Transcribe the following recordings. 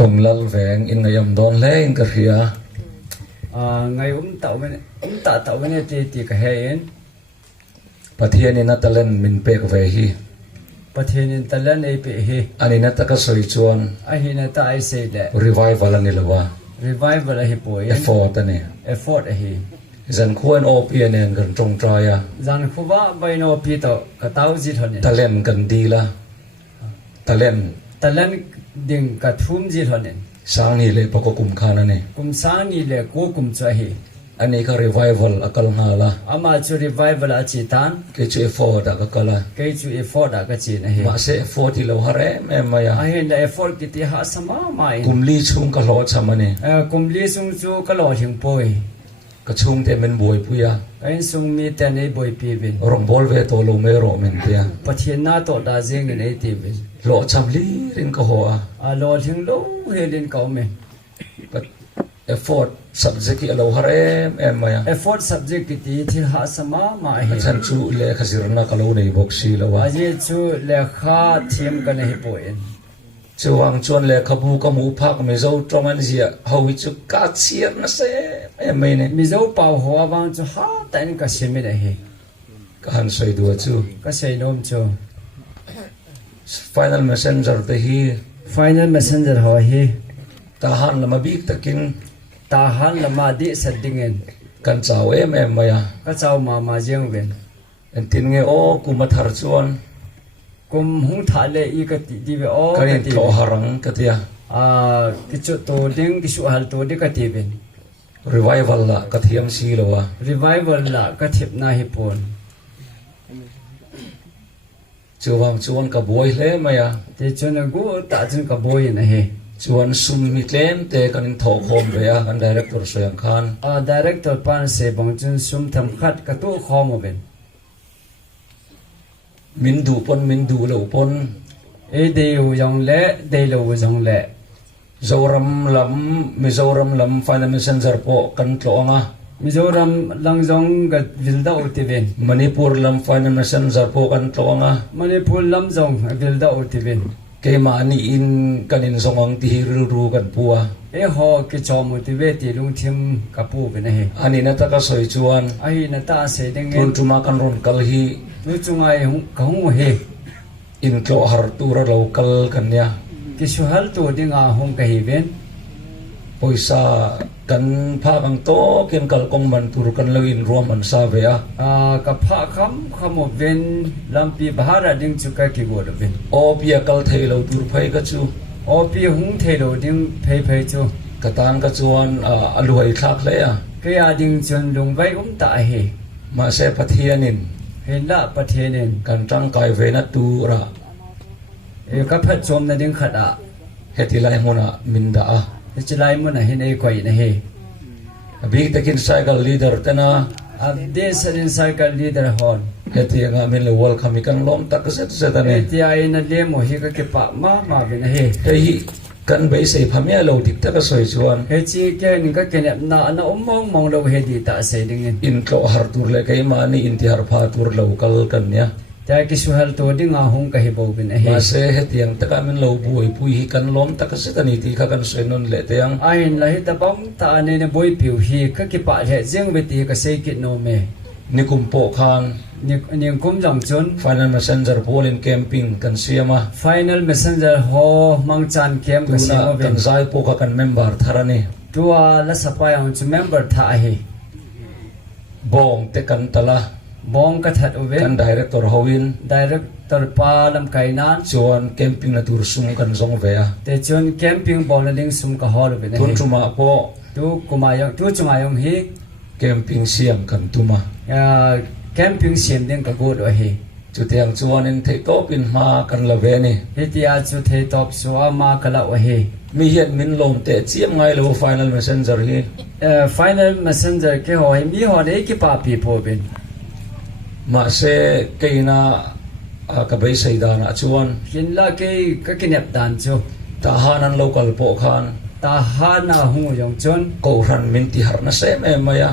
tong lal veng in ngayam don leng ka ria ngày tạo bên thì cái hệ pathian in atalen min pek ve hiประเทศนี้ตะเล่นไอ้เป๋ฮี ani na ta ka soi chuan ไอ้ฮีน่ะตาไอ้เสด revival ani lawa revival ไอ้ป่วย effort ani effort ไอ้ฮี zan khuan op yen kan tong traya จันคุบะใบโนปีโตกะตาวจิตหน talen kan dila talen ตะเล่นดิ่งกะทุ่มจิตหน sang ni le pako kum khana ne กุมสานี่เลยกูกุมจวยฮี ani ka revival akal ngala อามาจู revival อาจิตัน ke chu effort ka kala เกจู effort อะกะจินะฮี ma se effort ti lo hare me maya ไอ้เห็น effort กิติหาสมาไม่ kumli chung ka lo chamane กุมลีซุงจูก็หล่อถึงป่วย ka chung te men buai puya ไอ้ซุงมีแต่ในบ่อยปีบิน rom bol ve to lo me ro men tia ประเทศหน้าโตดาเจงในตีบิน lo chamli rin ka ho a หล่อถึงโลเฮลินเก่าเม but effort subject ki lo hare em maya effort subject กิติที่หาสมาไม่เห็น chan chu le khazirna ka lo nei bok si lo wa อาเจจูเลขาทีมกันให้ป่วย chuang chuan le khabu ka mu phak me zo trongan zia howi chu ka chiar na se em mai ne มีเจ้าเป่าหัวบางจูหาแต่นี่ก็เสียไม่ได้เฮ ka han soi du chu ก็ใส่นมจู final messenger te hi final messenger หัวเฮ ta han lama bik takin ตาหันละมาดิสัดดิ่งเงิน kan chaw em maya ก็เจ้ามาเจียงเวน en tin nge o kuma thar chuan กุมหุงถาเลอีกติดีเวโอ kan ก in ติ tlo harang ka tia กิจโตดิ่งกิจหัลโตดิกติเวน revival la ka thiam si lo wa revival ละก็ทิบนาฮิปน chuwang chuan ka buai hle maya แต่จนกูตาจนกับบ่อยนะเฮ chuan sum mi tlem te kan in tho khom ve a kan director soyang khan director pan se bang chun sum tham khat ka tu khom ben min du lo pon เอเดียวยังเละเดียวยังเละ zoram lam mizoram lam final messenger po kan tlo anga มิโซรัมลังจงกับวิลดาอุติเวน manipur lam final messenger po kan tlo anga มันนี่พูดลำจงวิลดาอุติเวน ke ma ni in kanin songang ti ru ru kan puwa เอฮอกิจอมุติเวติลุงทิมกับปูเป็นเฮ ani na ta ka soi chuan ไอ้นาตาเสด็จเงิ tun น tuma kan ron kal hi รู้จงไอ้หงเฮ in tlo har tu ra lo kal kan ya กิชุฮัลตัวดิ่งอาหงกะฮิเวน poisa kan pha bang to ken kal kong man tur kan lo in rom an sa ve a กับพระคำเวนลำปีบาราดิ่งจุกะกิโกดเวน o pia kal thei lo tur phai ka chu โอปีหงเทโลดิ่งเพยจู katan ka chuan alu hai thak le a ก็ยาดิ่งจนลงไว้ตาเฮ ma se pathianin เห็นละประเทศนึง kan tang kai ve na tu ra ก็พัดจมในดิ่งขัดheti lai hona min da a จะไล่มันเห็นไอ้ก่อยนะเฮ big takin cycle leader tena เดสรินไซค์ลีดเดอร์ฮอน heti nga min le wal khami kan lom tak set set เอ ane ทีไอนั่นเลี้ยงโมฮิกะเก็บปะมาเป็นเฮ hei kan bei sei phamya lo dik tak soi chuan เฮจีแกนี่ก็เก็บน่ามองเราเฮดีตาเสดิ่ง in tlo har tur le kai ma ni in ti har pha tur lo kal kan nya แต่กิสุฮัลตัวดิ่งอาหงกะฮิบเป็นเฮ ma se hetiang taka min lo buai pui hi kan lom tak set ani ti kha kan soi non le teang ไอ้ละฮิตะบังตาเนี่ยบอยผิวฮีก็เก็บปะเฮเจียงเวทีก็เซกิโนเม ni kum po khan นี่คุ้มจังจน final messenger pol in camping kan siama Final Messenger ฮอมังจันเกมก็เสีย tuna มาเป็ kan น zai po ka kan member tharani ตัวละสปายของจูเมมเบอร์ท่าเฮ bong te kan tala บองกระทัดอุเวน kan director howin ดีเรคเตอร์ปาลำไก่นาน chuan camping na tur sum kan zong ve a แต่จนแคมปิ้งบอลลิงซุ่มก็ฮอลเป็นเฮ tun tuma po ตัวกุมายองตัวจุมายองเฮ camping siam kan tuma แคมปิ้งเสียมเด้งก็กูดเฮ chu tiang chuan in thei top in ma kan la ve ni เฮติอาจุเทตอบสัวมากละวเฮ mi hian min lom te chiam ngai lo final messenger hi Final Messenger แค่หอยมีหอยเอกิปาปีโพเป็น ma se keina ka bei sei dana chuan กินละเกก็กินเน็บดันจู ta hanan local po khan ตาฮานาหูยองจน ko ran min ti har na se me maya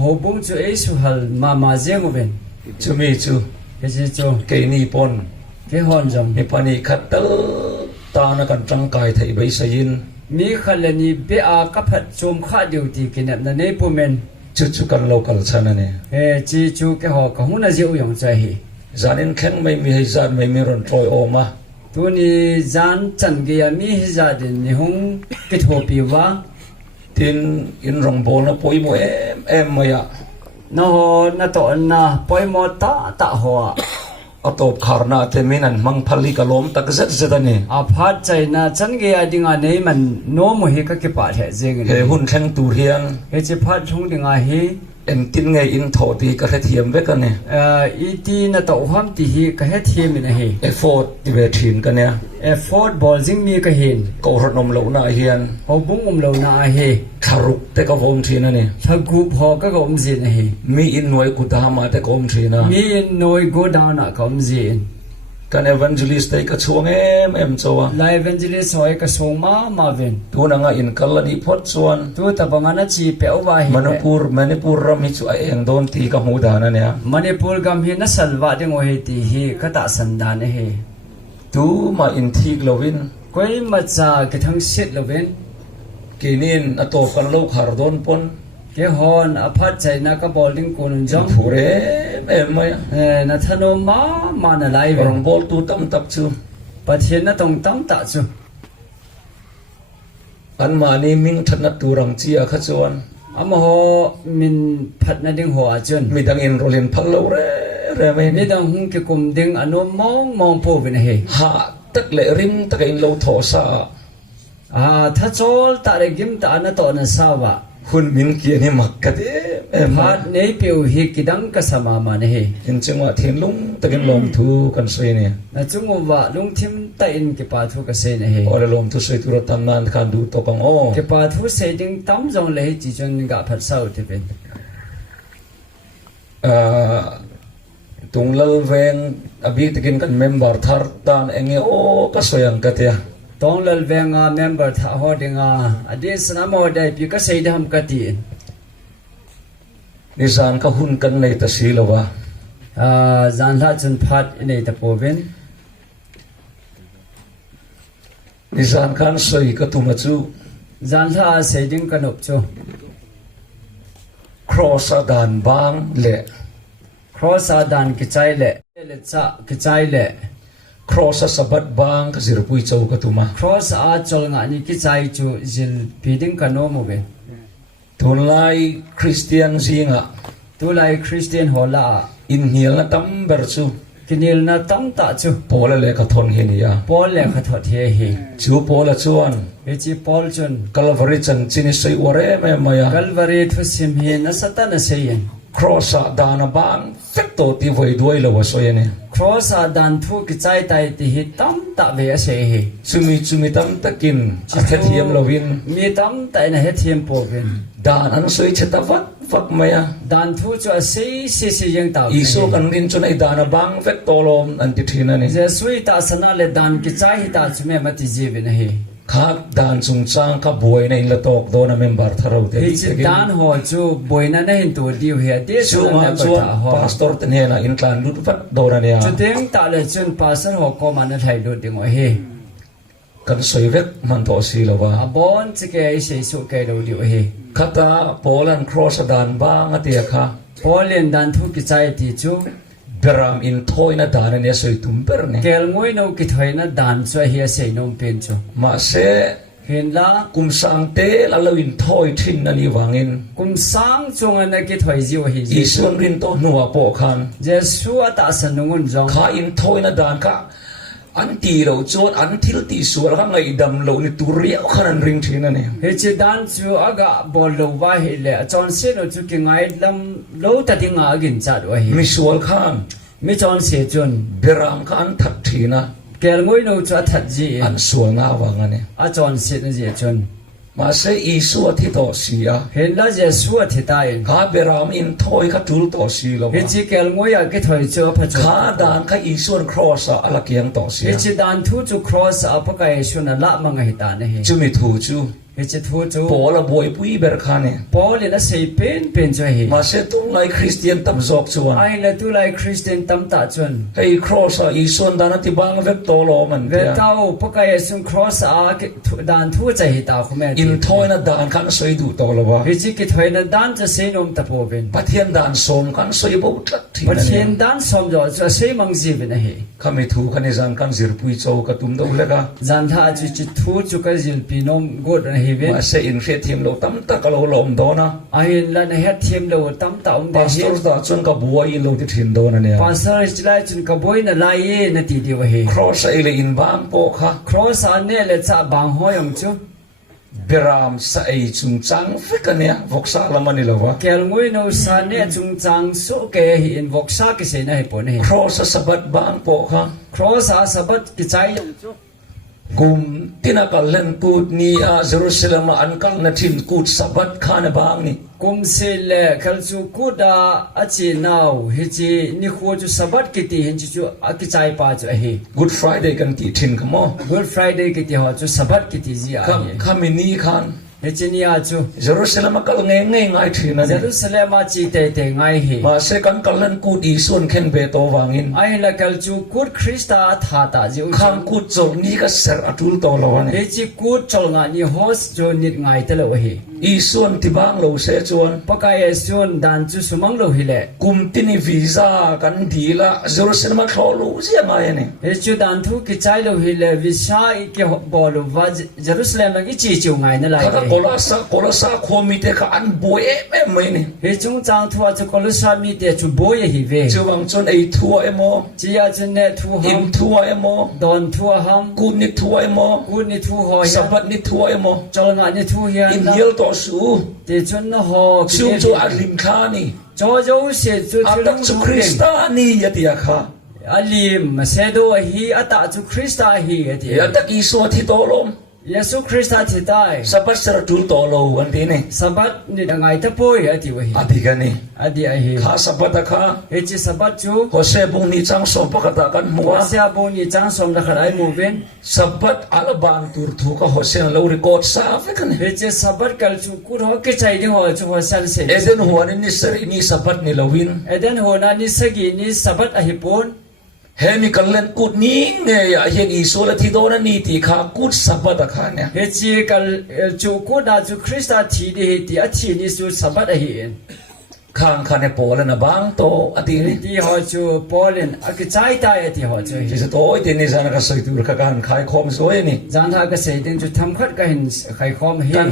ฮบุงจูเอสุฮัลมาเจียงเป็น chumi chu ก็จะจู ke ni pon แค่ฮอนจำ ni pani khatal ตานักันจังกายไทยใบสยินมีขันเลนีเบอากับผัดชมข้าเดียวตีกินแบบนั้นปุ่มเมนจุกันโลกัลชนะเนี่ยจีจูแกหอกหุ่นอาเจียวอย่างใจจานินแข็งไม่มีให้จานไม่มีรอนทรอยออกมาตัวนี้จานจันเกียมีให้จานนี่หงกิทโฮปีวะทินอินรองโบนะปอยโมเอ็มมายะน่าตอนน่ะปอยโมตาหัวอตบขารนาเทมินันมังพลีกลมตักเซตเซตันี่อาพัดใจนะจันเกียดิ่งอันนี้มันโน้มหิกกิปาเทเจงเฮหุ่นแข็งตูเรียงเฮจิพัดชงดิ่งอันฮีเอ็นตินไงอินโทตีกระเทียมเวกันเนี่ยอีทีน่าตอความตีฮีกระเทียมนี่เฮเอฟโฟร์ดิเวทินกันเนี่ยเอฟโฟร์บอลซิงมีกระเห็นกอรนมเหลาหน้าเฮียนเอาบุ้งเหลาหน้าเฮทารุกแต่ก็วงทีนั่นเนี่ยถ้ากูพอก็อมจีนเฮมีอินหน่วยกุดามาแต่ก็วงทีนะมีอินหน่วยกูดานะก็อมจีนกันเอวันเจลิสต์ก็ช่วงเอ็มชัวไลเวนเจลิสต์หอยก็ส่งมาเวนตัวนังอินกัลดีพอดส่วนตัวตะบังอันจีเปียวไว้มณีปูรรำฮิตช่วยเองโดนตีกับหูดานั่นเนี่ยมณีปูรกำฮินัสลวะดึงโอเฮตีฮีก็ตัดสันดานเฮตัวมาอินทีกลวินก็ยิ่งมาจากทั้งสิทธิ์ลวินกินินอตโกันโลกฮาร์ดอนปนเกฮอนอภัดใจนักบอลลิงกุนจงผู้เร่เอ็มไหมนัทนมานาไลรองบอลตูตั้มตับจูประเทศนั้นต้องตั้มตับจูอันมานี่มิงทันตูรังจีอาขจวนอามาโฮมินพัดนัดดิ้งหัวจนมีดังอินโรลินพัลโลเร่ไหมมีดังหุ่นเกกุมดิ้งอนุมองผู้เป็นเฮฮะตักเลริมตักอินโลทอซาถ้าโจลตาเรกิมตาอันนั้นตัวนั้นสาวะหุ่นมินเกียนี่มักกะเดพัดในเปียวฮิกิดังก็สมามันเฮเห็นจังหวะเทียนลุงตะกินลมทูกันสวยเนี่ยจังหวะลุงทิมตะอินกิปาทูก็เซนเฮโอ้ลมทูสวยตุรตันนานการดูตกังโอกิปาทูเซดิงตั้มจงเลยจีจนกับพัดเศร้าที่เป็นตุงลลเวงอภิตะกินกันเมมเบอร์ทาร์ตานเองโอ้ก็สวยอังกัตยาตองลลเวงเมมเบอร์ท่าหอดิงอดีตสนามอได้พิกเซดhamกัตีนิสานก็หุ่นกันในตะสีละวะจานละจนพัดในตะโพเวนนิสานขันสวยก็ตุมาจูจานละเสดิงกันอบจูครอสดานบางเละครอสดานกิจใจเละเละจะกิจใจเละครอสสบัดบางก็สิรปุยเจ้าก็ตุมาครอสอาจลงอันนี้กิจใจจูจิลพีดิงกันโนโมเวทุนไลคริสเตียนสิงะทุนไลคริสเตียนฮอลาอินเฮียลนะตั้มเบอร์ซูกินิลนะตั้มตาจูพอลเลขทนเฮียพอลเลขทนเฮียจูพอลชวนเวจิพอลจุนกัลวาริจันจินิสัยวเรเมมายากัลวาริทุสิมเฮนัสตันเซียนครอสดานบางเฟกโตที่ไว้ด้วยละวะสวยเนี่ยครอสดันทุกใจไตที่หิตั้มตะเวเสหิจุมิตั้มตะกินเฮทียมลวินมีตั้มแต่ในเฮทียมโปวินดานอันสวยเชตวักมายาดานทุจซียังตาอีสุกันรินจนไอดานบางเฟกโตลมอันติทีนั่นนี่เจสุยตาสนาเลดานกิใจหิตาจุเมมัติจีวินเฮข้าดานสุงจางข้าบวยในละตอกโดนเมมบาร์ทารุเตฮิจิดานหัวจูบวยนั่นเองตัวเดียวเฮียเดชจูมาชวนพาสตอร์ตันเฮนะอินคลานลุดฟัดโดนเนี่ยจุดเด้งตาเลจนพาสตอร์หัวก็มันไทยดูดิ่งเฮกันสวยเวกมันต่อสีละวะบอนจะแกเสียสุกแกดูดิ่งเฮข้าตาโปแลนด์ครอสดานบางเตียข้าโปแลนด์ดานทุกิใจติจูเบรามอินทอยน่ะดานเนี่ยสวยตุ้มเปอร์เนี่ยเกลงวยนูกิถอยน่ะดานสวยเฮียเสียนมเป็นจูมาเสเห็นละกุมสังเตลลวินทอยทินนันอีวังอินกุมสังจงอันนักถอยจิวหิจิส่วนรินโตนัวปอคันเจสัวตาสนุนจงข้าอินทอยน่ะดานข้าอันตีเราจวนอันทิลตีสวนข้างในดำเราในตุเรียขนาดริงทินนั่นเองเฮจิดานจูอากาบอลลูวาฮิเลจอนเซนจูกิงไงลำลูตัดงากินจัดวะฮิมิสวลข้านมิจอนเสจนเบรามข้านทัดทีนะเกลงวยนูจะทัดจีอันสวนงาวังอันนี้อาจอนเสนเจจนมาเสอีสัวที่ต่อสีอะเห็นแล้วเจสัวที่ตายข้าเบรามอินทอยข้าจูลต่อสีแล้วเฮจิเกลงวยก็ถอยเจอพระเจ้าข้าดานข้าอีส่วนครอสอะอะไรเกียงต่อสีเฮจิดานทูจูครอสอะพระกายชนละมังหิตานะเฮจูมิทูจู เฮจิทูจู ปอละบวยปุยเบรคาเนี่ย ปอลนะเซเป็นจอยเฮ มาเสตุงไลคริสเตียนตับจอกชวน ไอละตุไลคริสเตียนตัมตาจวน ไอ้ครอสอีส่วนดานที่บางเว็บโตโลมัน เวเต้าปกายสุนครอสอาดานทูใจตาคุแม่ อินทอยนะดานกันสวยดูโตโลวะ เฮจิกิถอยนะดานจะเซนอมตะโปเป็น ปะเทียนดานสมกันสวยบุตรที่ ปะ นั่น เทีย เนี่ย นดานสมจอจะเซมังจีเป็นนะเฮ ข้าไม่ถูกขันนิจานกันสิรปุยโจกระตุ้มดูเลยกะ จันทาจุจิทูจุกจิลปีนอมกดนะเฮเวน มาเสอินเฟทีมโลตั้มตะกะโลลมโดนะ ไอละนะเฮดเทียมโลตัมตาอมเด พาส เฮ ตอร์ดาจนกับบัวอินโลที่ถิ่นโดนะเนี่ย ปาสเตอร์จิไลจุนกบอยนะไลเยนะตีดีวะเฮ ครอสเอเลอินบางโปค่ะ ครอสอันเนี่ยเลจะบางห้อยองจู เบรามสไอจุงจังฟิกันเนี่ยวกซาลามันนี่ละวะ แกลงวยโนซาเนี่ยจุงจังสุเกหิอินวกซากิเซนะเฮปนเฮ ครอสสบัดบางโปค่ะ ครอสอาสบัดกิใจยองจู กุมตินักเล่นกูดนี่อาเยรูซาเล็มอันกัลนัทินกูดสบัดขานบางนี่ กุมเซเลคัลจูกูดาอจีนาวเฮจีนิโคจูสบัดกิติเฮนจูอากิใจปาจูเฮ กูดฟรายเดย์กันที่ถิ่นขโม Good Friday kiti ho chu sabat kiti ji a ข้ามินีขัน he chini a chu เยรูซาเล็มกัลเงยเงยง่ายถิ่นนั่น Jerusalem a chi te ngai he มาเสกันกัลเล่นกูดอีส่วนเข็นเบโตวางิน ai la kal chu good Christa tha ta ji u ข้างกูดจงนี่ก็เสรอตุลโตโลวะเนี่ย he chi good chol nga ni hos jo nit ngai te lo he อีส่วนที่บางเราเสจวน pakai esun dan chu sumang lo hi le กุมตินีวีซ่ากันดีละเยรูซาเล็มขอรู้เสียไงเนี่ย he chu dan thu ki chai lo hi le visa I ke bo lo va Jerusalem gi chi chu ngai na lai ถ้า he โกลาซาโคมิเตkaอันบวยแม่ไม่เนี่ย he chung chang thu a chu kolosa mi te chu bo ye hi ve จะวังจนไอ้ทัวเอโม chi a chu ne thu อิม ham ทัวเอโม don thu ham กูนิทัวเอโม good ni thu ho สั ya บัดนิทัวเอโม chol nga ni thu hian อิน la เยลต่อสู้ te chun na ho ซูจูอัลิมคานี่ cho jo se chu อั chu ตักสุคริสตานี่ยติยาคา alim se do hi ata chu Christa hi ati ยตักอีสัวที่โตลม Yesu Christa thi tai สับัดสระตุลโตโลกันทีนี่ sabat ni dangai ta poi ati wa hi อธิกันนี่ adi a hi ข้าสับัดข้า he chi sabat chu โฮเซบุงนี่จังสมปกตะกันมัว sia bo ni chang som da kharai mu ven สับัดอัลบานตุรทุกโฮเซนเราเรคอร์ดซาฟกันนี่ he chi sabat kal chu kur ho ke chai ding ho chu ho sal se เอเดนหัวนี่สรีนี่สับัดนี่ลวิน eden ho na ni sagi ni sabat a hi pon เฮมิกันเล่นกูดนี้ไงเห็นอีโซลที่โดนนี่ที่ขากูดสับบัดข้าเนี่ย he chi kal chu ku da chu Christa thi de ti a thi ni chu sabat a hi en ข้างข้าเนี่ยโปแล้วนะบางโตอดีนี่ ti ho chu polen a ki chai tai ati ho chu ที่จะโตไอ้ที่นี่จานักสอยตัวการขายคอมสวยนี่ jan tha ka sei den chu tham khat ka hin khai khom hi กั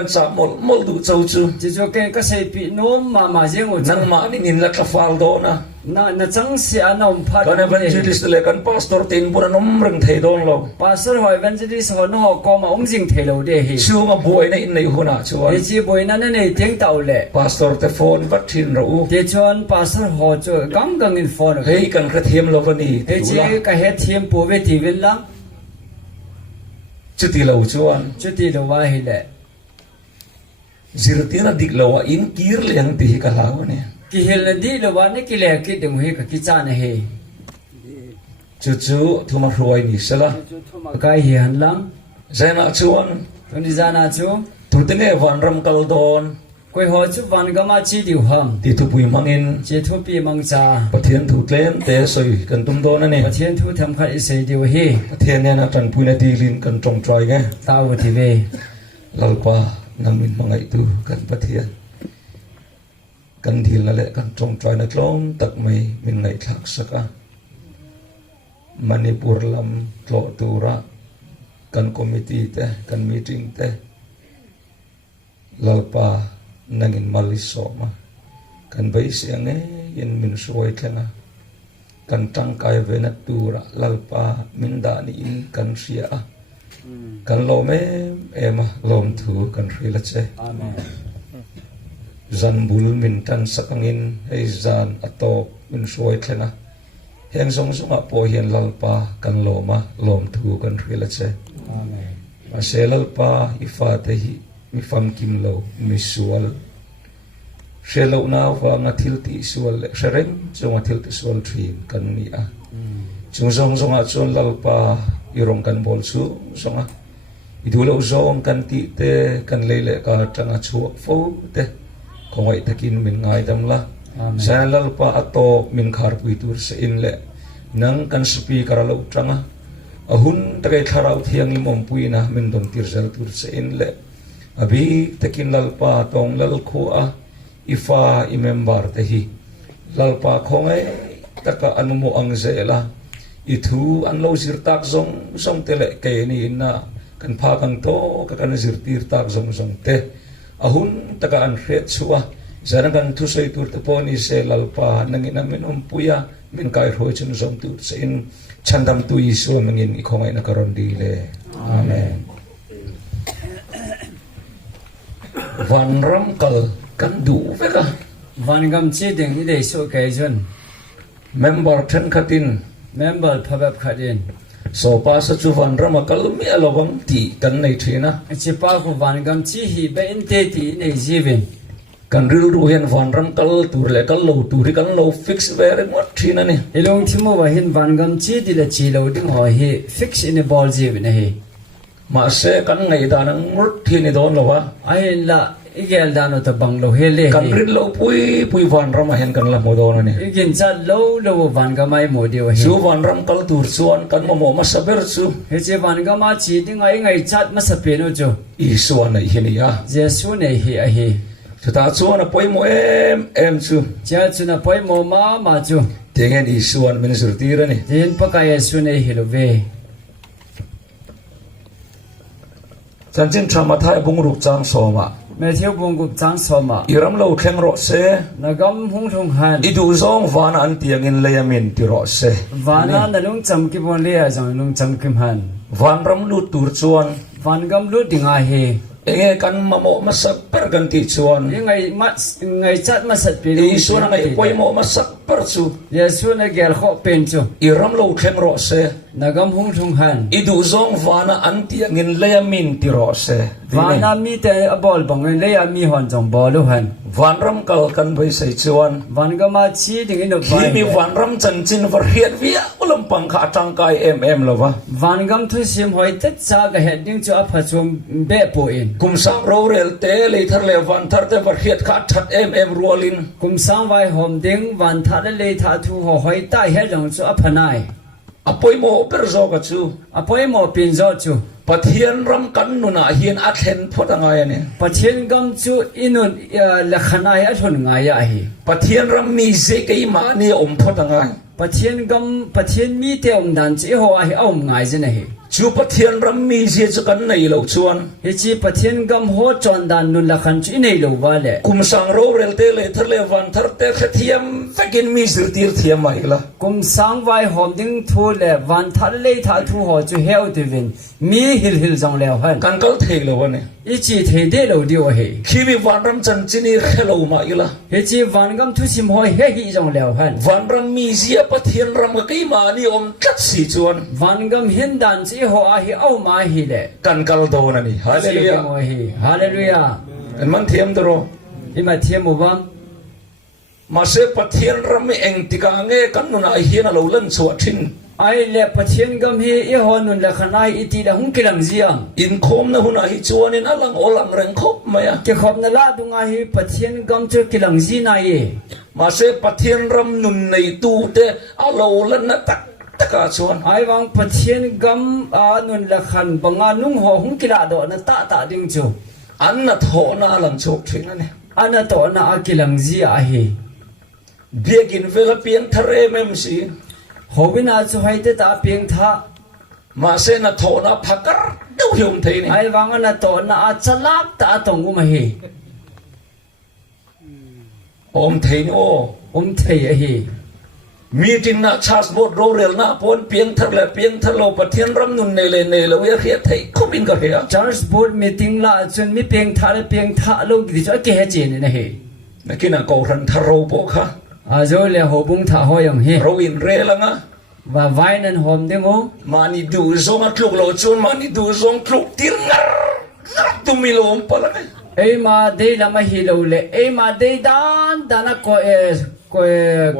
นจะหมดดูเจ้าจู ji jo ken ka sei pi nom ma jeng o นั่งมานี่นินละกฟาลโดนะ na chang si anom phat กันเอเวนจิลิสต์เลยกันพาสตอร์ตินบุรนมเริงเทดอนโล pastor ho evangelist ho no ko ma jing thelo de hi ชูงบวยในอินในหัวหน้าชวน he chi boina na nei teng tau le พาสตอร์เตโฟนบัดทินเรา te chon pastor ho chu gang in phone เฮ้ยกันกระเทียมโลวนี่ he chi ka he thiem pu ve ti vel lang จุดที่เราชวน chu ti lo wa hi le จิรตินาดิกเราอินกีร์เลี้ยงตีกันแล้วเนี่ย ki hel na di lo wa ne ki le ki ding he ka ki cha na he จู่ๆทุมารวยนี่ใช่ละ ka hi han lang ใจน่าชวน to ni jana chu ทุกทีเนี่ยวันรำกัลดอน koi ho chu van ga ma chi diu ham ที่ทุกปุยมังอิน che thu pi mang cha ประเทศถูกเล่นเตะสอยกันตุ้มโดนนั่นเอง pa thien thu tham khat i sei diu hi ประเทศเนี่ยนะจันปุยนาดีลินกันจงใจไง ta wo ti ve ลลปานามินมังไอตูกันประเทศกันดีละเละกันจงใจนักลงตักไม่มินไงทักสักะมณีปุรลำโลตูระกันคอมมิตี้เตะกันมีติ้งเตะลลปานังอินมาลิสอมากันไปเสียงยันมินสวยแค่นะกันตั้งกายเวนัตตูระลลปามินดานีอินกันเสียกันโลเมเอมาลมถูกันรีละเจ amen zan bul min tan sakangin hei zan atop min soi thena heng song song a po hian lalpa kan loma lom thu kan rila che amen a se lalpa ifa te hi mi fam kim lo mi sual she lo na wa nga thil ti sual le shereng chong a thil ti sual thrin kan ni a chung song song a chon lalpa irong kan bol chu song a idu lo zong kan ti te kan leile ka tanga chuak fo te khongai takin min ngai dam la salal pa ato min khar pui tur se in le nang kan spi karalo tanga ahun takai tharau thiang imom pui na min don tir zal tur se in le abi takin lal pa tong lal khu a ifa I member te hi lal pa khongai taka anumo ang zela ithu an lo zir tak zong tele ke ni na kan pha kang to ka kan zir tir tak zong te ahun taka an khet chuwa zana kan thu sei tur te poni se lalpa nangin amin puya min kai roi chun zong tur se in chandam tu isu mangin I khongai na karon di le amen vanram kal kan du veka van gam chi ding I dei so kai chun member then khatin member phabap khatin so pa sa chu vanram kal mi alowang ti kan nei thina chi pa ko van gam chi hi be in te ti nei jivin kan ril ru hen vanram kal tur le kal lo turi kan lo fix very much thina ni ilong thimu wa hin van gam chi di la chi lo ding ho hi fix in a ball jivin hi ma se kan ngai da nang mut thini don lo wa ai la igel dano ta bang lo hele kan ril lo pui vanram hen kan la modon ni igin cha lo van gam ai mo dio hi chu vanram kal tur chuan kan mo ma saber chu he che van gam ma chi ding ai ngai chat ma sa pe no chu I suan nei hi ni ya jesu nei hi a hi ta chuan a poi mo em chu cha chu na poi mo ma chu tengen I suan min sur tira ni din pa ka yesu nei hi lo ve chan chin thama thai bung ruk chang soma Matthew bung gup chang soma iram lo thleng ro se na gam hung thung han I du zong van an tiang in leyamin ti ro se vana na lung cham ki bon le a jang lung cham kim han van ram lu tur chuan van gam lu dinga he enge kan mamo masak per kan ti chuan ngai chat ma sat pe I suan ngai poi mo masak per chu yesu na gel kho pen chu iram lo thleng ro se na gam hung thung han I du zong vana an tiang in leyamin ti ro se vana mi te a bol bang le a mi hon jong bol han van ram kal kan bai sei chuan van gam ma chi ding in hi mi van ram chan chin var hiat via ulam pang kha tang kai em lova van gam thu sim hoi tet cha ga het ding chu a phachum be po in kum sang ro rel te le thar le van thar te var hiat kha that em rolin kum sang vai hom ding van tha le tha thu ho hoi ta he jong chu a phanai apoi mo per zo ka chu apoi mo pin zo chu pathian ram kan nuna hian a thlen photanga ya ne pathian gam chu inun lakhanai a thon nga ya hi pathian ram mi se kai ma ni om photanga pathian mi te om dan chi ho a hi om ngai je na hi chu pathian ram mi se chu kan nei lo chuan hi chi pathian gam ho chon dan nun lakhan chi nei lo wa le kum sang ro rel te le thar le van thar te khathiam fakin mi sir tir thiam mai la kum sang vai hom ding thu le van thar le tha thu ho chu heu de vin mi hil jong le han kan kal thei lo ne I chi the de lo dio hi khi mi van ram chan chini khelo ma ila hi chi van gam thu sim hoi he hi jong le han van ram mi zia pathian ram ka kai ma ni om tat si chuan van gam hin dan chi ho a hi au ma hi le kan kal do na ni hallelujah hallelujah an man thiam dro ima thiam mu bam ma se pathian ram mi eng tika nge kan nuna hian lo lan chuwa thin ai le pathian gam hi e honun la khanai iti da hung kilang ziang in khom na huna hi chuan in alang olang reng khop maya ke khop na la dunga hi pathian gam chu kilang zi na ye ma se pathian ram nun nei tu te alo lan na tak taka chuan ai wang pathian gam a nun la khan banga nung ho hung kila do na ta ding chu an na tho na lang chok thin ane ana to na a kilang zi a hi biegin vela piang thare mem si hobina chu haite ta piang tha ma se na tho na phakar deu hiom thei ni ai wang na to na a chalak ta tong ma hi om thei ni o thei a hi meeting na chas bot ro rel na pon piang thar lo pathian ram nun nei le ya khia thei khomin ka hia church board meeting la chun mi piang tha lo gi chu ke he che ni na hi nakina ko ran tharo po kha a zo le ho bung tha ho yang hi ro in re langa và vai nên hôm tiếng ô mani du zong atluk lo chun mani du zong tluk tir ngar tu mi lo pala ấy mà đây là mà hi lâu lệ ấy mà đây đan nó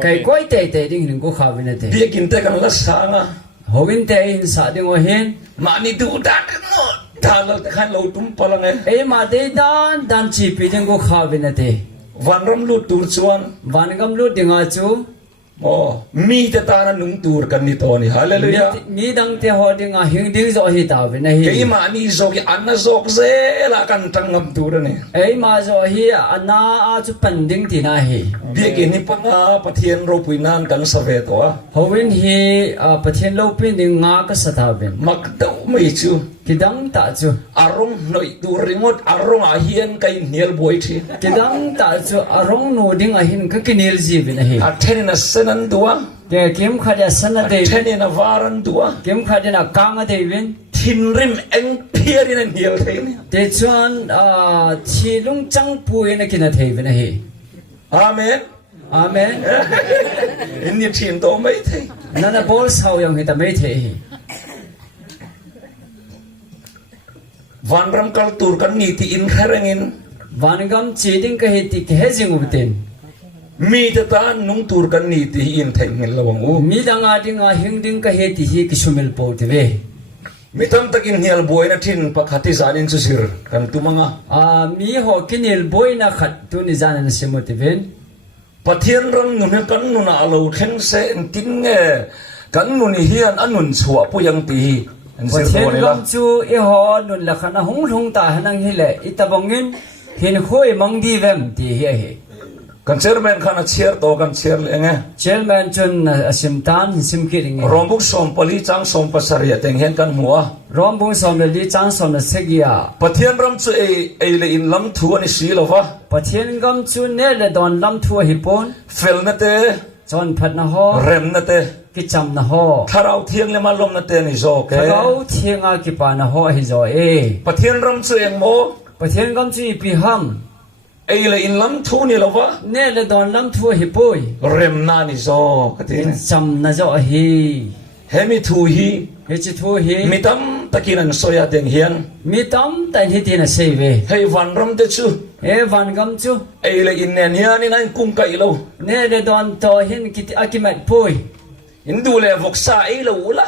cái coi tệ đi đừng có khảo bên này biegin te kan la sanga hôm bên tệ in sa tiếng ô hen mani du dan no ทานเราแต่ขันเราตุ้มปลังไง เอ้มาเดดันจีปีนึงก็ข้าวเป็นเต วันรำลุตูชวน วันกำลุดดิงาจู โอ้มีแต่ตาหนุ่งตูร์กันนี่ตัวนี้ฮาเลลูยา มีดังเตหอดิงาหิงดิ้งจอหิตาเป็นเฮ เกี่ยมานี่โซกอันน่ะโซกเซละกันจังงำตูร์นี่ เอ้มาจอหิอันน่าอาจุปันดิ้งตีน่าเฮ เบียกินนี่ปังอาปะเทียนรูปุยนานกันสเวตัว ฮวินเฮปะเทนโลปินดิงาก็สถาเป็น มักเต้าไม่จู กิดังตาจู อารมณ์หน่อยตูริงดอารมณ์อาเฮียนไกเนียลบวยที กิดังตาจูอารมณ์โนดิงอาหินก็กินเอลจีเป็นเฮ อาเทนินะเซนันตัว แกเกมขัดสนเด เทนินะวารันตัว เกมขัดนักกางเดวิน ทินริมเอ็งเพียรินันเฮียลเทนี่ เดชวนชีลุงจังปุยนักกินเทเป็นเฮ อาเมน อาเมน อินนี่ทีมโตไม่เท นั่นน่ะบอลสาวยังหิตาไม่เท วันรำกัลตูร์กันนี่ที่อินแครงอิน วันกำจีดิงก็เฮติกเฮจิงอุบเต็ม มีแต่ตานุ่งตูร์กันนี่ที่อินแทงเงินระวังอู มีดังอาดิงอาหิงดิงก็เฮติฮิกิชุมิลโปติเว มีตั้งตะกินเฮียลบวยนะทินปักหัติสานินสุสิรกันตุมังอ่ะ มีหอกินเอลบอยนักขัดตุนิจานันสิมุติเวน ปะเทียนรำนุนกันนุนอาลูเทนเซนติงเงกันนุนเฮียนอันนุนชัวปุยังตีอัน พอ เสีย เทีย โบ น นี่ ก ละ ำจูอีหอนุนละขันหงหงตาหันังฮิเลอิตาบงินเห็นคุยมังดีเวมตีเฮเฮ กันเชอร์แมนขันเชียร์โตกันเชียร์เลยไง เชลแมนจนสิมตานสิมกิริง รอมบุกสมปลีจังสมปัสริยแต่งเห็นกันหัว รอมบุงสอมเลลีจังสอมเลเซกิยา ปะเทียนรำจะเอเลยอินลำทัวนี่สีลวะ พอเทียนกำจูเนเลดอนลำทัวฮิปอน เฟลนั่นเต จอนพัดนะฮอ เรมนั่นเต กิจำนะฮอ ถ้าเราเที่ยงเลยมาลมนั่นเตนี่โจเก ถ้าเขาเทียงอากิปานะฮอฮิจอเอ ปะเทียนรำจะเองโม พอเทียนกำจูอีปีฮัม เอเลยอินลำทัวนี่ลวะ เนเลดอนลำทัวฮิปอย เรมนานี่โจกติน จำนะจอฮี เฮมิทูฮี เฮจิทัวฮี มิตัมตะกินันโซยาเดงเฮียน มีตั้มแต่ที่ที่น่ะเซเว เฮวันรำเตจู เอวันกำจู เอเลยอินเนียนเฮียนี่นั่นกุ้งไก่เรา เนเลดอนต่อหินกิตอากิเมตพุย อินดูเลวกซาเอเราละ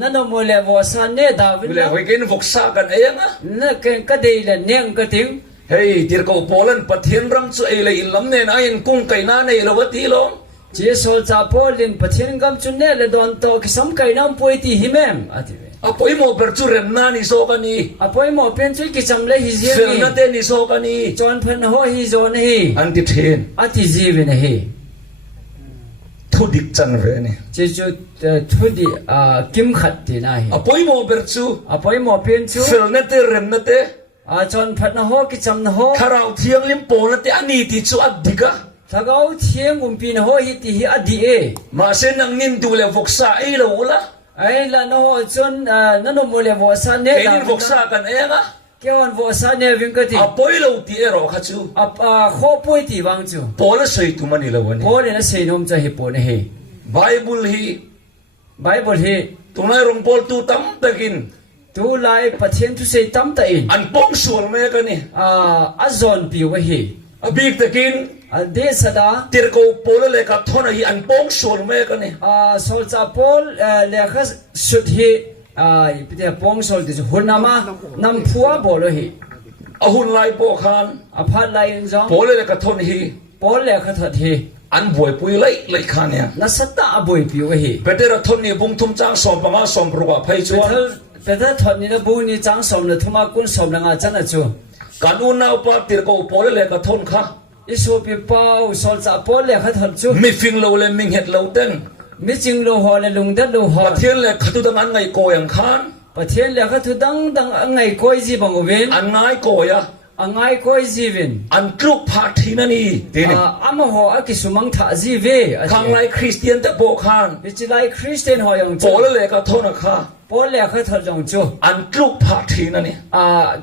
นั่นโมเลวสันเนดาวิ ดู น เลวกินวกซากันเองอะ นั่นก็ดีเลยเนียงก็ถึง เฮ้ยทีร์ก็โปลันปะเทียนรำจะเอเลยอินลำเนนอายินกุ้งไก่น่าในเราวตีลง เจสโซจาพอลินปะเทียนกำจูเนเลดอนต่อกิสัมไก่น้ำพุยที่หิมเอ็มอาทิเว อะปอยโมเปิดจูเรมนานิโซกันนี่ อพอยหมอเป็นช่วยกิจำเลยฮิเซีย เฟล นี่ นั่นเตนิโซกันนี่ จอนเพิ่นโฮฮิโซนฮี อันติเทน อาทิจีเวนฮี ทุดิกจันเวนี่ เจจูทุดีกิมขัดที่นาฮี อะปอยโมเปิดจู อพอยหมอเป็นชู เฟลนั่นเตเรมนั่นเต จอนพัดนะโฮกิจำนะโฮ คาราเทียงลิมโปนั่นเตอันนี้ติจูอัดดิกะ ถ้าเขาเทียงปีนะโฮฮิติฮิอดีเอ มาเส้นนังนินดูเลวกซาเอเราละ ไอ้ละโนจนนั่นโมเลวสันเน เอ็นวกซากันเองอะ เกี่ยวกับวสันเนวิงก็ติ อะปอยเราตีเอรอคัจู ข้อป่วยที่วังจู ปอลใส่ตุมันนี่ละวันนี้ พอเลยนะเซนมจะฮิปโปนะเฮ ไบเบิลฮี ไบเบิลเฮ ตุนายรงปอลตูตั้มตะกิน ตูไลปะเทียนทุเซตัมตะอิน อันปองสวลเมกันนี่ อาจอนปิวะเฮ อบีกตะกิน เดสดา ตีร์โกปอลเลกัทอนฮีอันปองสวลเมกันนี่ โซลซาปอลเลขัสสุดเฮพิเตปองโซลติจุหุนนามานำพัวบอลเฮ อาหุนไลปอคาน พัดไลน์จอง ปอลเลกัทอนฮี ปอลเลขัดเฮ อันบวยปุยไลคานเนี่ย นัสตาบอยปิวะเฮ เปเตอร์ทอนนี่บุ้งทุ่มจ้างสอมปังอาสอมปรุกะไพจวน เป็นทอนนี้นะบุญนี่จังสมเลยทุมากุนสมเลยอาจารย์จู การอุณเอาปาตีร์โกปอลเลกัทอนค่ะ อิสุปิปาวสอลซาปอลเลยขัดจู มีฟิงโลเลมิงเห็ดโลเต้น มิจิงโลฮอลลุงเดลูฮอ ปะเทียนเลขัดตุดังอันไงโกยังคาน ประเทศเลยขัดดังไงคอยจีบังวิน อันไงโกยะ ไงคอยจีวิน อันกลุกพาทีนั่นนี่ทีนี้ อามาหัวอากิสุมังท่าจีเว ข้างในคริสเตียนตะโบคาน วิจิไลคริสเตียนหอยัง ป จู อลเลกัทอนค่ะ ปอลเลยขัดจงจู อันกลุกพาทีนั่นนี่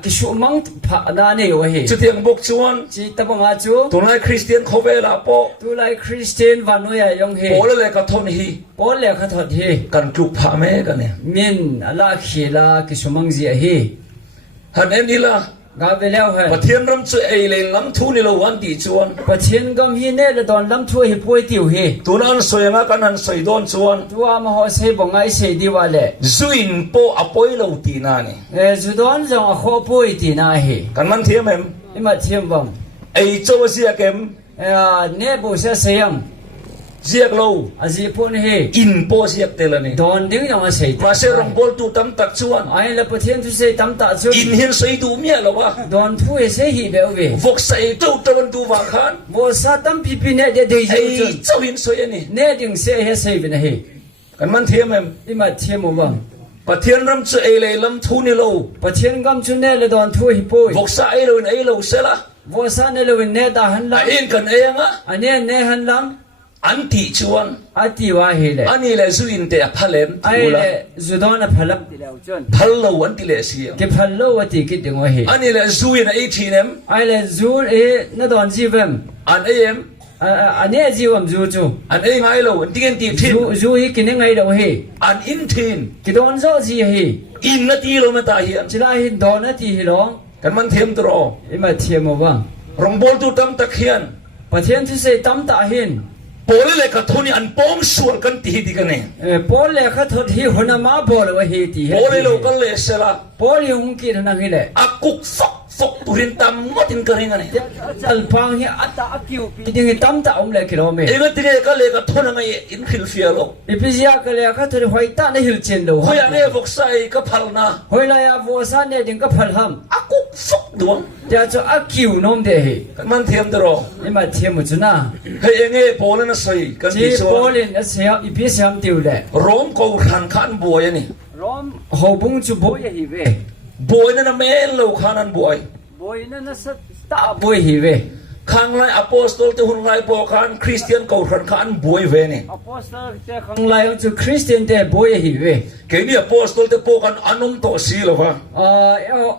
กิสุมังพานาเนวะเฮ จุดยังบกชวน จีตบังอาจู ตัวนายคริสเตียนเขาเวลาปอ ตุไลคริสเตียนวันนุยยังเฮ ปอลเลกัทอนฮี ปอลเลยขัดเฮ กันกลุกพาแม่กันเนี่ย มินลาขีลากิสุมังจีเฮ ฮันเอ็นนี่ละ กาเวแล้วเฮ ปะเทียนรำช่วยไอเลงลำทูนี่เราวันตีชวน ปะเชียนกำฮีเน่ละตอนลำช่วยให้ป่วยติวเฮ ตัวนั้นสวยงากันนั้นสวยโดนชวน ตัวมาหอเสบงไอเสดีว่าแหละ จุนโปอปอยเราตีนานี่ จุดอนจงอขอป่วยตีนาเฮ กันมันเทียมเอ็ม อิมาเทียมบัง ไอโจ้เสียเกม เน่บุเสเสียง เสียกเรา อาจีพูนเฮ อินโปเสียกเตลนี่ ดอนดิ้งยังมาเสด มาเสรองบอลตูตั้มตักชวน ไอ้ละปะเทียนทุเสตั้มตาจุ อินเห็นสวยดูเมียหรอวะ ดอนทุเสฮีเบลเว ฟกใส่เจ้าตะวันดูวางคัน บัวซาตั้มปีปีเน่เดเด ไอ ยูจุน เจ้าเห็นสวยนี่ เน่ดิ้งเสเฮเสเป็นเฮ กันมันเทียมเอ็ม อิมาเทียมบัง ปะเทียนรำช่วยไอเลงลำทูนี่เรา ปะเทียนกำจุนเน่ละดอนทุยป่วย ฟกใส่ไอเราเสละ บัวซาเน่ละเน่ตาหันหลัง ไอเอ็นกันเองอะ อันเน่เน่หันหลัง อันที่ชวน อาติว่าเฮเลย อันนี้แหละสุอินเตะพัลเลม ไอ้ ทู เล ละ จุดอนพลับติแล้วจน พัลโลวันที่เลเสีย เก็บพัลโลวติกิดดึงว่าเฮ อันนี้แหละสุอินไอทีเนม ไอ้เลจูน่ดอนจีเวม อันเอ็ม อันเนี้จีวมจูจู อันเอ็งไงเราอันที่กันตีทิน จูฮีกินยังไงเราเฮ อันอินทิน กิดอนโซจีเฮ อินนาทีเราไม่ตายเหี้ย จิลาฮิดอนตีฮิลอง กันมันเทียมตรอ อิมาเทียมวัง รองบอลตูตั้มตะเคียน ปะเทียนที่เสตั้มตาหิน โปเลเลยกับทุนอันป้องสวนกันตีดีกันเนี่ย ปอลเลขทดฮีหุนมาบอลว่าเฮตี โปเลเรากันเลยเสละ ปอลยุงกินนังฮิเล อากุกฟกตุรินตั้มงดินกันยังไง จัลพังฮีอัตตาอักิวปีดิ้งตั้มตาเลกิโลเม เอ็งตีเนี่ยกันเลยกับทุนยังไงอินฟิลฟิลโล อีพิจิยากเลขทดหอยตาในฮิลเชนโล เขาอย่างนี้ฟกใส่กับพัลนา หอยลายวัวซาเนี่ยดิ้งก็พัลฮัม อากุกฟกดวง เดี๋ยวจะอักิวนมเดฮี กันมันเทียมตรอ อิมาเทียมจุน่า ให้เอ็งโปเลนใส่กัน จี ดีส ป ว อน ลินเสียอีพิเสียมติวเล ร้อมกูขันขันบวยนี่ ร้อมหอบุงจูบอยฮีเว บวยนั่นแม่เราขันันบวย บอยนั่นน่ะสตาบอยฮีเว ข้างไรอโปสตอลที่หุ่นไรปอขันคริสเตียนกูขันขันบวยเวนี่ อพอสตอลเตขังไลน์จูคริสเตียนเตบอยฮีเว เกี่ยนี่อโปสตอลที่ปอขันอนุมโตสีหรอวะ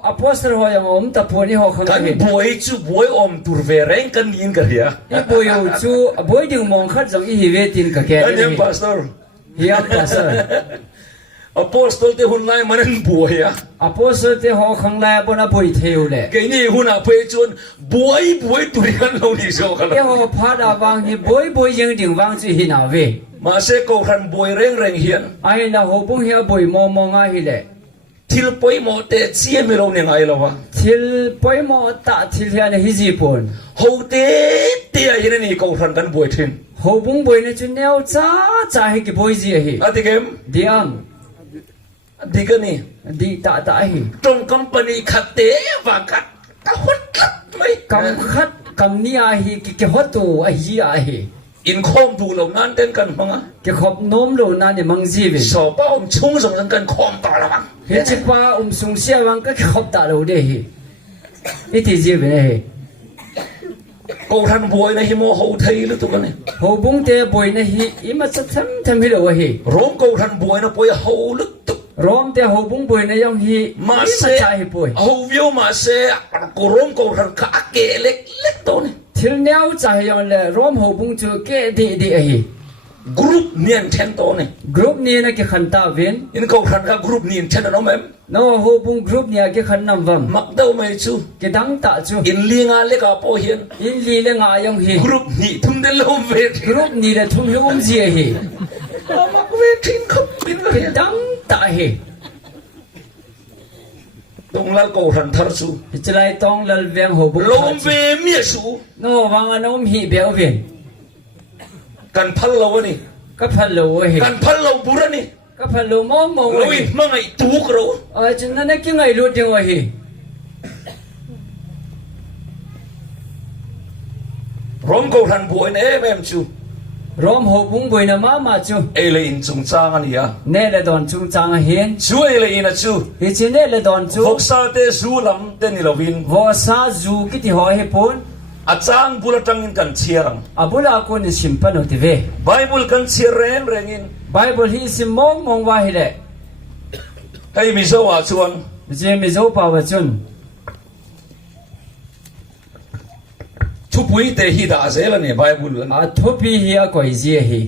อพอสตอลหอยงตะพอนี่หอขัง กัน เห็น บวยจูบวยอมตุรเวเรงกันยินกันเหีย อีบอยจูบอยดึงมองขัดจังอีฮีเวตินกะแก อันนี้พาสตอร์ เฮียปัส อโปสตอลที่หุ่นไรมันบวยอะ อพอสตอลเตหอขังไลน์บนบอยเทวเล เกี่ยนี่หุ่นอาเพจวนบวยตุริกันเราดีโซกัน เอหอพาดาวางฮีบอยยังดึงวางจูฮีนาเว มาเสกกูขันบวยเร่งเฮียน ไอ้ละหอบุงเฮียบอยมองง่ายฮีเล ทิลปอยโมเตเสียไม่รู้เนี่ยไงล่ะวะ ทิลปอยมอตาทิลเฮียนฮิจิปอน โฮเตเตียยันนี่กูขันกันบวยทิน หอบุงบอยเนี่ยจูแนวจ้าให้กี่บอยจีฮี อะติเกม เดียม ดีกันนี่ ดีตาฮี ตรงคอมพานีขัดเตะว่ากัดก็หดกัดไหม กำคัดกำนี้อาฮีกิฮอตูอาฮีอาฮี อินคอมดูเหล่านั้นเต้นกันมั้งอ่ะ กิขบนมโลนันเนี่ยมังจีวิน สอบป้าอมชุ่งส่งสังกันคอมต่อละมั้ง เฮจิป้าสุงเสียวังก็กิขบตาโลเดฮีอีที่จีวินเฮ กูทันบวยนะฮิโมโฮไทยหรือตัวกันนี่ หอบุงเตบอยนะฮีอิมาจะทำฮิโลวะฮี ร้องกูทันบวยนะปวยโฮลึกตุก รวมเตหอบุงบอยนะยังฮี มา อิ เซ มาใจฮีบอย โฮวิวมาเซกูร้องกูทันขาเกเล็กเล็กตัวนี่ ทิลเนียวใจยังเลยรวมหอบุงจูเกดีฮี กรุ๊ปเนียนเทนตัวนี่ กรุ๊ปนี้นะกิขันตาวิน อินกูทันกับกรุ๊ปเนียนเทนน้องแม่ โน้หอบุงกรุ๊ปนี้กิขันนำวัม มักเดาไม่ชู กิดังตาจู อินลีงาเล็กอาโปเฮียน อินลีเลงายังฮี กรุ๊ปนี้ทุ่มเดลเวท กรุ๊ปนี้เลยทุ่มฮิอุ้มจีฮี มักเวทินขับบินกัน กิดังตาฮี ตรงนั้นกูทันทารสู จะไล่ต้องลัลเวียงหอบุง ลมเวเมียสู โน้วังอันอมฮีเบลวิน กันพัลเราวนี่ ก็พัลโลฮี กันพัลเราบุระนี่ ก็พัลโลมอง เรา ฮี อินมังไอตูกเรา จนนั้นกิไงรู้จังวะฮี ร้องกูทันบวยนะแม่มชู รวมหอบุงบอยนะมาจู เอเลยอินจงจางอันนี้อ่ะ เน่ละดอนจุงจางเฮียน ชูเอเลยอินอ่ะชู ฮิจิเน่ละดอนจู ฟกซาเตซูลำเตนิลวิน วอซาจูกิติหอเฮปุน อาจารย์บุรตังอินกันเชียรัง อาบุลากุนชิมปันอุติเว ไบเบิลกันเชียเรนเรงอิน ไบเบิลฮิสิมองว่าฮิเล ให้มิโซวาชวน เจมิโซปาวจุน ทุบวิเตหิดาเซลเนี่ยไบเบิลกัน ทุบีฮีอากอยจีฮี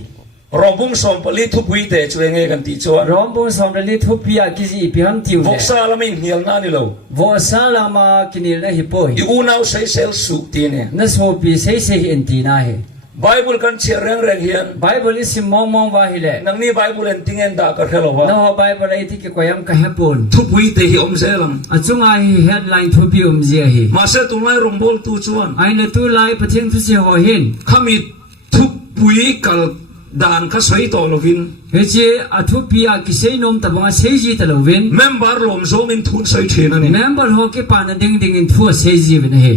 รองบุ้งสมปลีทุบวิเตช่วยไงกันตีจวน rom bung som le thu pia ki ji pi ham tiu ว le กซาละไม่เหี่ยวนานี่เรา vo sa la ma kinil na hi poi อีอูนาวใช้เซลสุตีเนี่ย na so pi sei sei en ti na he ไบเบิลกันเชียร์แรงเฮียน bible is mong mong wa hi le นังนี้ไบเบิลเอนติงเอนดากระเทลวะ na ho bible ai ti ki ko yam ka hapon ทุบวิเตหิอมเซลัง achunga hi headline thu pi ji hi มาเซตุงไลรองบอลตูจวน ai na tu lai pathian thu se ho hin ขมิดทุบวิกัลดานข้าสวยต่อลวิน he che athu pia ki sei nom ta banga sei ji ta lo win เมมเบอร์ลมโซมินทุนสวยเทนันนี่ member ho ke pa na ding ding in thu sei ji wen he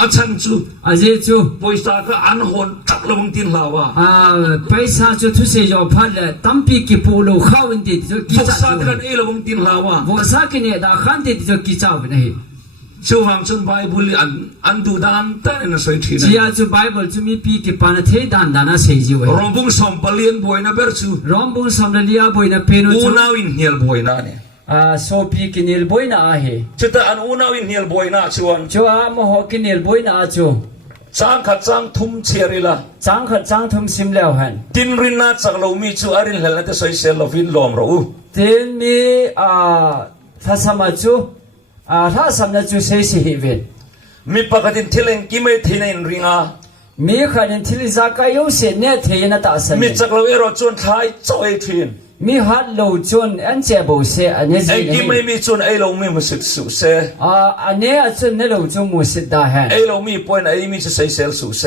อาจารย์จู aje chu ปอยสาก็อันหอนจักละวงตินลาวะ paisa chu thu se jo phat le tampi ki pu lo khaw in ti chu ki วก cha ซากันเอละวงตินลาวะ vo sa ki ne da khan ti chu ki cha wen he ชูวังชนไบเบิลอันดูดานแต่ในสวยเทนัน ji ya chu bible chu mi pi ki pa na the dan da na sei ji we รองบุ้งสมปลีนบอยนะเบอร์ชู rom bung som le lia boi na pe no อู chu นาวินเฮียลบอยนะเนี่ย so pi ki nil boi na a he จุดแต่อันอูนาวินเฮียลบอยนะชวน chu a mo ho ki nil boi na a chu จางขัดจางทุ่มเชียริละ chang khat chang thum sim leo han ตินรินนาจากเรามีชูอารินเหลนแต่สวยเซลวินลอมเรา tin mi tha sama chu tha sam na chu sei si hi ven มีปกติที่เล่นกิไม่ทีในริงา mi khanin thili za ka yo se ne the na ta san มีจากเราเอรอจวนท้ายจอยทีน mi hat lo chun an che bo se ane ไอ้ ji กิไม่ ne มีจวนไอ้เรามีมุสิกสุเซ ane a chun ne lo chu mu sit da han ไอ้เรามีปอยไอ้มีจะใส่เซลสุเซ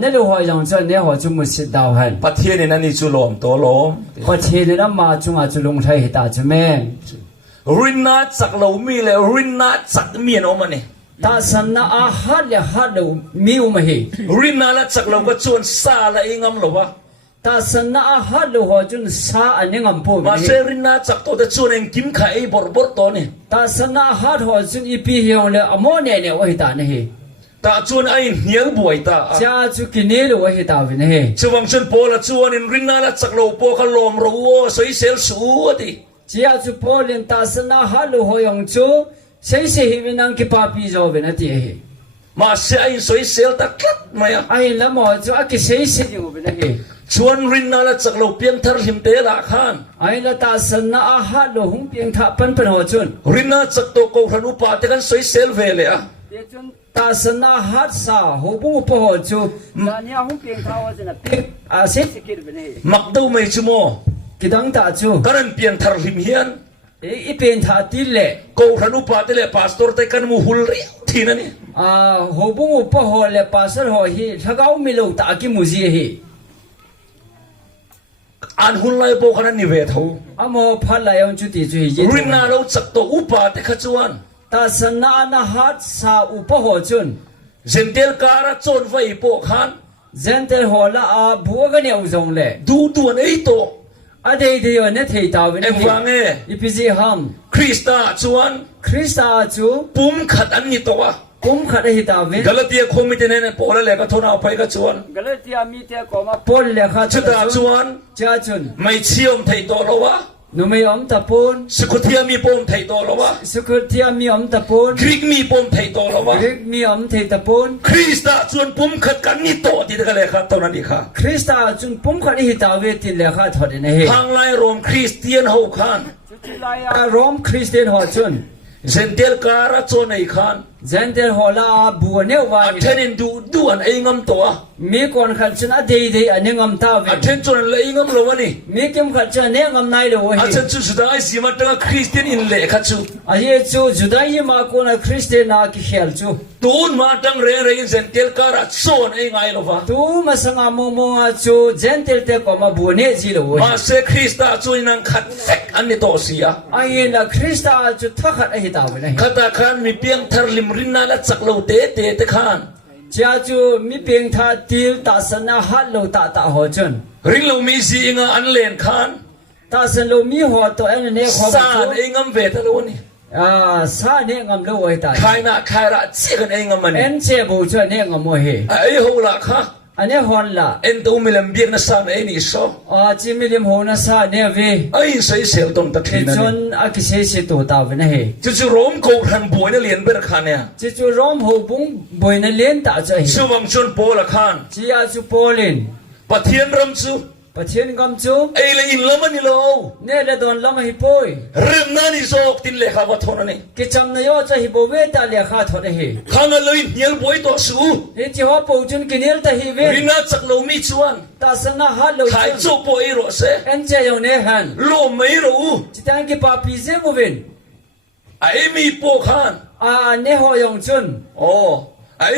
ne lo ho yang chun ne ho chu mu sit da han ปัทเทียนนั่นนี่จูลอมตัวลอม pa the ne na ma chu nga chu long thai hi ta chu men รินนาจากเรามีเลยรินนาจากเมียนอมันนี่ ta san na a hat le hat lo mi u ma hi รินนาละจากเราก็จวนซาละเองงหรอวะ ta san na a hat lo ho chun sa ane ngam po มา mi เซรินนาจากตัวแต่จวนเองกิมขาไอ้บอร์บอร์ตัวนี่ ta san na hat ho chun i pi hi le amo ne ne wa hi ta ne hi แต่จวนไอ้เหี่ยวบวยตา cha chu ki ne lo wa hi ta ven he ชวังชนโปละจวนรินนาละจากเราโปขลอมเราสวยเซลสูดิ chia chu polin ta sana halu hoyong chu sei se hi vinang ki pa pi zo ven ati he มาเสียไอ้สวยเซลตะคลัดมาอ่ะ ai la mo chu a ki sei se ju ven he ชวนรินนาละจากเราเพียงทาริมเตละขาน ai la ta sana a halu hung piang tha pan pan ho chun รินนาจากตัวกูรันุปาเตกันสวยเซลเวเลยอ่ะ ye chun ta sana hat sa ho bu po ho chu na nya hung piang tha wa jana pi a se se kir ven he มักดูไม่ชั่วโม kidang ta chu กันนั้นเพียงทาริมเฮียน i pen tha ti le กูรันุปาเตเลยพาสตอร์เตกันมูฮุลเรียทีนั่นนี่ ho bu po ho le pasar ho hi thagau mi lo ta ki mu ji he อันฮุลไลโปกันนั้นนิเวศเขา amo phat la yong chu ti chu hi รินนาเราจากตัวอุปาเตขจวน ta sana na hat sa upo ho chun เซนเตลการะจนไว้โปขาน zentel hola a buga ne uzong le ดูตัวไอ้ตัว ade de yo ne thei ta wen เอ็งฟังเอ ipiji ham คริสตาจวน krista chu ปุ่มขัดอันนี้ตัว kum khat hi ta wen กาลาเตียคงไม่ได้เนี่ยโปละเลยก็ทนเอาไปก็ชวน galatia mi te ko ma pol le kha ชุดาชวน cha chun ไม่เชี่ยวไทยตัวเราวะ no me om ta pon สกุเทียมีปมไทยตัวเราวะ sukutia mi om ta pon กรีกมีปมไทยตัวเราวะ grik mi om thei ta pon คริสตาชวนปุ่มขัดกันนี่ตัวที่ตะกันเลยครับตอนนั้นดีค่ะ krista chun pum khat hi ta we ti le kha thod ne he ทางไล่รวมคริสเตียนเฮาขาน rom christian ho chun เซนเตลการะจนไอ้ขาน zentel hola bu ne wa อัเทนินดูอันไอ้งำตัว mi kon khat chun a dei dei anengam ta อั we เทนจนเลยงำเราวะนี่ mi kim khat cha ne ngam nai lo อา hi จารย์จุดสุดท้ายสิมาตั้งคริสเตียนอินเล่ขัดชู a ye chu judai ma ko na christian na ki khel chu ตูนมาตั้งเรนเซนเตลการะโซนไอ้ไงล่ะวะ tu ma sanga mo mo a chu gentle te ko ma bu ne ji lo มาเซคริสตาจวยนังขัดเฟกอันนี้ตัวเสีย a ye na krista chu thakhat a hi ta we na ขัดขันมีเพียงทาริมรินนาและจักเราเตะขาน cha chu mi peng tha til ta sana hat lo ta ta ho chun ริงเรามีสีงอันเลนขาน ta san lo mi ho to an ne kho สานไอ้งำเวทะลุนี่ sa ne ngam lo wa ta ใครน่ะใครละเสียกันไอ้งำมัน en che bu chu ne ngam mo he ไอ้หัวละค่ะ ane hon la เอ็นตัวมีลำเบียงน่ะสานไอ้นี่โซ chi mi lim ho na sa ne ve ไอ้ใส่เซลตรงตะทีนั่น chon a ki se se to ta we na he จู่ๆร้มโกรันบวยน่ะเลียนเบอร์ขานเนี่ย chi chu rom ho bung boi na len ta cha hi ชูวังชนโปละขาน chi a chu polin ปะเทียนรำชู ประเทศกำจู ไอ้เลยอินละมันนี่โล เนี่ยระดอนละมาฮิปอย เริ่มนั่นนี่โซกตินเลขาวัฒนนี่ กิจำนายอจะฮิบเวตาเลียขาทอดเฮ ข้างเลยเนียลบอยตัวสู เฮจิฮอปูจุนกินเอลตาฮิเว รินาจักโลมีชวน ตาสนะฮัลโหล ขายโจปอยรสเซ เอ็นเจยองเนฮัน โลไม่รู้ จิตังกิปาปิเซมูวิน ไอ้มีโปขัน เนฮอยองจุน โอ้ไอ้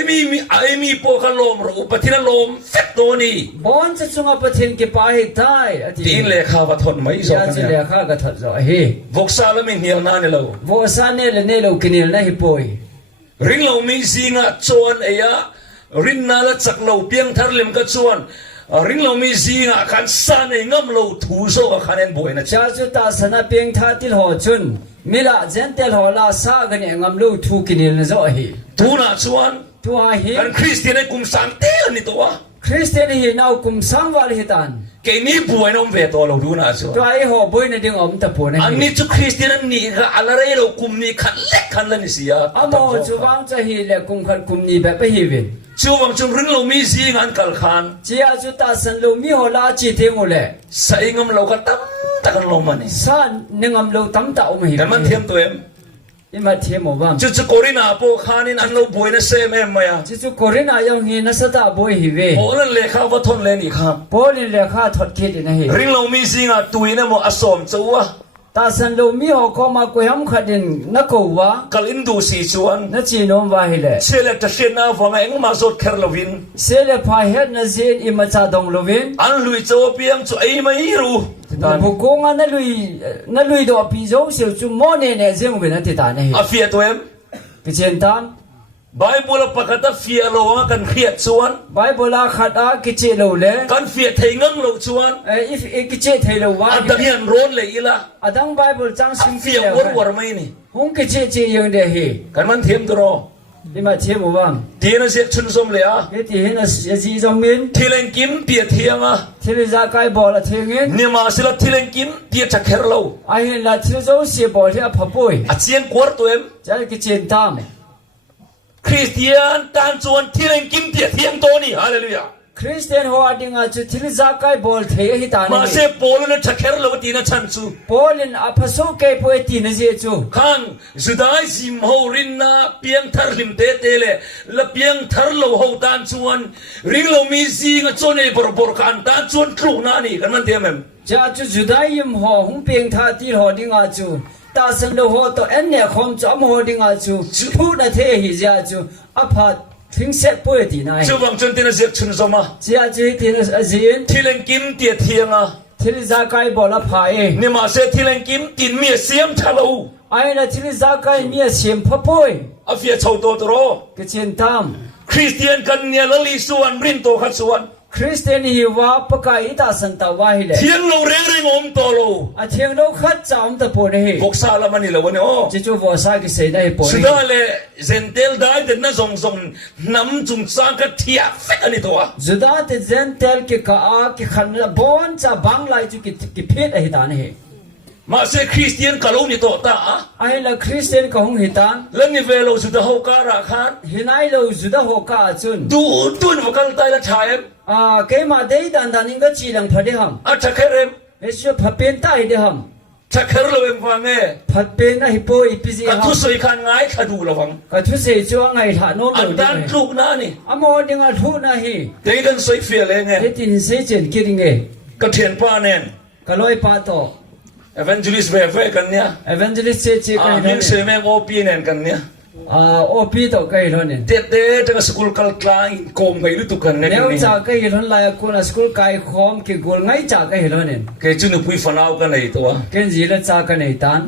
มีโปขันลมรู้ปฏิทินลมเฟตตัวนี้ บอนจะจุงอาประเทศกิปาฮิตาย ตินเลขาวัฒนไม่โซ ยา กัน จิเล เนี่ย ขากะทัดจะเฮ วกซาลมินเนียลนั่นนี่เรา วอซาเนลเนโลกินเอลนะฮิปอย ริงเรามีสิงห์ชวนเอียริงนาละจักเราเพียงทาร์ลิมก็ชวนริงเรามีสิงห์ขันสานเองงั้มเราทูโซกับขันเองบ่อยนะ ชาจุตาสนะเพียงทาติลหอจุนมิลาเจนเตลหอลาซากันเองงามลูทูกินเอลนะจะเฮ ทูน่าชวน ตัวเฮ กันคริสเตียนในกลุ่มสามเตี้ยนี่ตัว คริสเตียนเฮนาวกุมสังวาลฮิตัน แกนี่ป่วยน้องเวตัวเราดูน่าชวน ตัวไอหอบอยนะดึงอมตะปูนะ อันนี้จุคริสเตียนนี่ก็อะไรเรากลุ่มนี้ขันเล็กขันละนี่เสีย อโมจูวังจะเฮเลกุมขัดกุมนี้แบบไปเฮวิน ช่วงจงริงเรามีสิงห์กัลขัน จีอาจุตาสันลูมีหอลาจีเทงโอเล ใส่งั้มเราก็ตั้มตะกันลงมานี่ ซานึงอมลูตั้มตาอมเฮ แต่มันเทียมตัวเอง อิมาเทียมวัง จุโกรินาโปขานินอันเราบ่อยนะเซมเอ็มมา จิจุโคเรนายองเฮนัสตาบอยฮิเว โอ้นั่นเลขาวัฒนเลนี่ครับ โปลิเลขาทอดเคดินะเฮ ริงเรามีสิงห์ตุยนะโมอสมจัว ตาสันลูมีหอคอมากุยมขัดินนักวะ กัลอินดูสีชวน นัจีนอมวาฮิเล เชลจะเชนนาฟังเองมาสดเคอร์ลวิน เซเลพาเฮดนะเซนอิมาจาดงลูวิน อันลุยโจเปียงจุไอไม่รู้ บุกงานนั่นลุยดอปีโจเสียวจุโมเนเนเซงวินติตาเนเฮ อาเฟียตัวเอง กิเจนตาม ไบเบิลปกติเฟียโลว่ากันเครียดชวน ไบเบิลขัดอากิเจโลเล กันเฟียไทยงังโลชวน if กิเจเทโลวะ อันตะเฮียนร้อนเลยอีละ อดังไบเบิลจังสิง เฟี กิ ย เล วัวไม่นี่ ฮุงกิเจเจยังเดเฮ กันมันเทียมตัวรอ อิมาเทียมวัง ทีนั้นเสียชุนสมเลยอ่ะ เฮติเฮนัสจีจงมิน ทีเลงกิมเปียเทียงอ่ะ ทิลิจากายบอลเทียงิน เนี่ยมาสิละทีเลงกิมเปียจักเคอร์โล ไอเห็นละทิลโจเสียบอลที่อภับอย อาเจียงกวดตัวเอง จะกิเจนตาม คริสเตียนการชวนทีเลงกิมเปียเทียงตัวนี้ฮาเลลูยา คริสเตียนหัวดิ่งอาจุทิลิจากายบอลเทียฮิตา มา นี เสพโปลนะจักเคอร์โลตีนะชันซู บอลินอภัสโอเกปวยตีนเจจู ข้างสุดท้ายสิมโหรินนาเปียงทาร์ลิมเตเตเลและเปียงทาร์โลหอตานชวนริงเรามีสิงจนในบริบทการตานชวนครูนานี่กันมันเทียมเอ็ม จะจุจุดายิมหัวหุงเพียงท่าที่หัวดิ่งอาจูตาสันโลหัวตัวเอ็นเนี่ยคอมจอมหัวดิ่งอาจูพูดนะเทหิจาจูอภัดถึงเสร็จป่วยตีนาย ช่วงจนตีนเสียชุนสมา จะจุที่นั่นจีน ทีเลงกิมเตียเทียงอ่ะ ทิลิจากายบอลพาย เนี่ยมาเสทีเลงกิมตินเมียเสียมทะลุ ไอ้น่ะทิลิจากายมีเสียมพะป่วย อาเฟียชาวโตตรอ กิเจนตาม คริสเตียนกันเนี่ยละลีส่วนรินโตขัดส่วน คริสเตียนฮิวาปกายตาสันตาวาฮิเล เทียงเราเร่งอมโตโล อาเทียงเราขัดจามตะปูนี่ พวกซาลามันนี่ละวันนี้โอ้ จิจูวอซากิเสได้ปู สุด นี่ ท้ายเลยเซนเตลได้แต่น่าสงสงน้ำจุ่มสร้างกระเทียเฟกอันนี้ตัว จุดาติเซนเตลกิกากิขันบอนจะบังไลจุกิเพศอหิตานี่ มาเสคริสเตียนกะโลนี่ตัวตา ไอ้ละคริสเตียนก็หงหิตาน แล้วนี่เวลาสุดท้ายเขาการะขัน หินไอเราจุดาหกาจุน ดูตุนวกันตายละชาย เกมาเดย์ดันนิงก็จีลังพัดเดหัม อาชักเคเรม เอชพัดเป็นตายเดหัม ชักเคเรมฟังเง พัดเป็นนะฮิปโปอีพิซิ กระ หั ทุ ม สวยขันง่ายขดูระวัง ก็ทุเสจวงไงฐานโน้ม อัน เลย ด้านลูกน้านี่ อโมดิงาทุนะฮี เด็กกันสวยเฟียเลยไง เฮตินเซเจนกิริงเอ กระเทียนป้าเนี่ย ก็ลอยปาโต เอเวนจูลิสเวฟกันเนี่ย เอเวนเจลิสเซเจกัน มิงเซเมงโอปีเนี่ยกันเนี่ย โอปีโตกันแล้วเนี่ย เด็ดเด็ดจากสกุลกัลกลางโกมกันลุตุกันเนี่ย เดี๋ยวจากกันแล้วลายคุณสกุลไก่คอมกิกุลไงจากกันแล้วเนี่ย แกจุนปุยฟันเอากันในตัว เกินจีละจากกันในตัน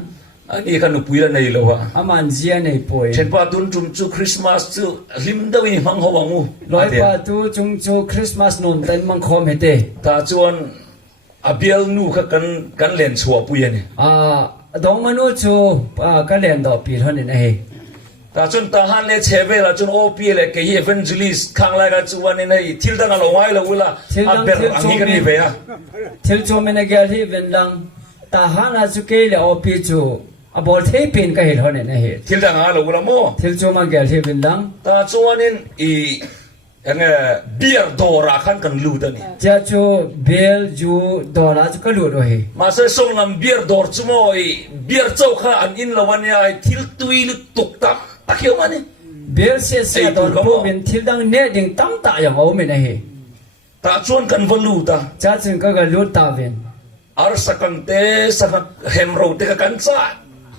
อันนี้กันปุยละในเลยวะ อามันเจียในป่วย เช่นป้าตุนจุ่มจูคริสต์มาสจูลิมดาวิมังหัวงู ลอยปาตูจุงจูคริสต์มาสนุ่นเต็นมังคอมเฮเต ตาจวนอาเบียลนูกันเล่นชัวปุยเนี่ย ดองมนุษย์จูก็เรียนดอกปีเท่านี้นะเฮ ตาจนตาหันเลเชเวลาจนโอปีเลยแกเฮเวนจูลิสข้างไรกันจวนเนี่ยทิลดังอะไรไว้แล้วเวลาอาเบลอันนี้กันนี่เบีย ทิลจูเมนเกลที่เป็นลังตาหันอาจุเกลโอปีจูบอลเทปินก็เห็นเท่านี้นะเฮ ทิลดังอะไรเวลาโม ทิลจูมาเกลที่เป็นลัง ตาจวนเนี่ย anh beer dora khan kan lu da ni cha chu bel ju dola chu ka lu ro he mà sẽ song làm beer dor chu moi beer châu kha an in lawan ya thil tui lu tuk tam takhiu mani bel se se don po min thil dang ne ding tam ta yang o me na he ta chuan kan valu ta cha chun ka ga lu ta ven ar sakang te sakak hem ro te ka kan cha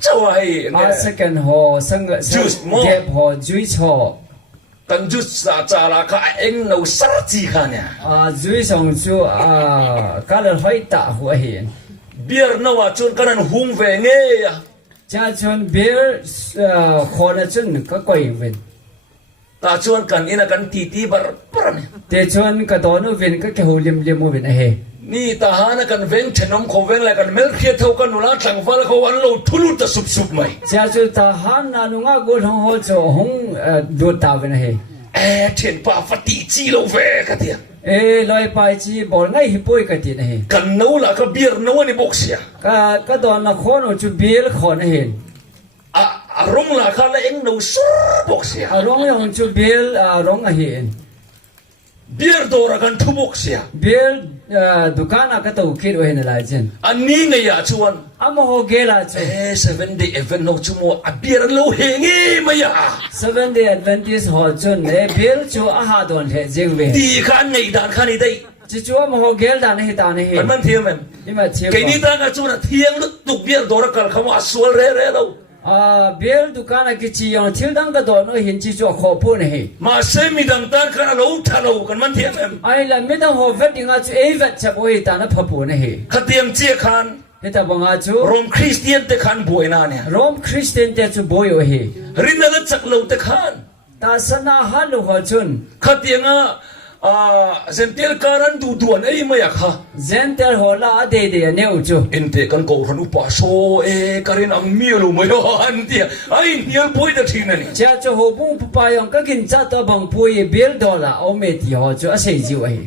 chawai a second ho sang Juice mo. gap ho juice ho kan ju sa cha la kha eng no sar chi kha nya a juice song chu a ka le hoi ta ho he beer na wa chuan kan an hung ve nge ya cha chun bel kho na chun ka koi ven ta chuan kan ina kan ti bar par ne te chun ka do no ven ka ke ho lim lim mo ven a he ni ta hana kan veng thenom kho veng la kan mel khia thau kan nula thang fal kho an lo thulu ta sup sup mai cha chu ta han na nu nga go hong ho cho hong do ta ven he then pa fati chi lo ve ka tia e loi pai chi bol ngai hi poi ka ti na he kan no la ka beer no ni box ya ka do na kho no chu bel kho na he a rong la kha la eng no sur box ya a rong yong chu bel rong a he beer dora kan thu box ya bel dukan a ka to kit o he na la chen an ni nge ya chuan amo ho ge la che 7 day event no chumo a beer lo he nge ma ya 7 day adventist ho chun e bel chu a ha don he jeng ve ti khan nei dan khan ni dai chi chu amo ho gel dan he ta ne he kan man thiam men ima che ke ni ta ka chuan thiang lu tuk beer dora kal khamo aswal re re lo bel dukan a ki chi yong thil dang ka do no hin chi chu kho pu ne he ma se mi dang tan kan lo tha lo kan man thiam men ai la mi dang ho vet dinga chu e vet cha boi ta na pha pu ne he khatiam che khan he ta banga chu rom christian te khan boy na ne rom christian te chu boy o he rin na chak lo te khan ta sana ha lu ho chun khatianga zentel karan du duan ei ma ya kha zentel ho la de de ne u chu inte kan ko ranu pa so e karin ang mi lo mo yo an tia ai nial boy da thina ni cha chu ho bung pa yong ka kin cha ta bang pui bel dollar o me ti ho chu a sei ji o he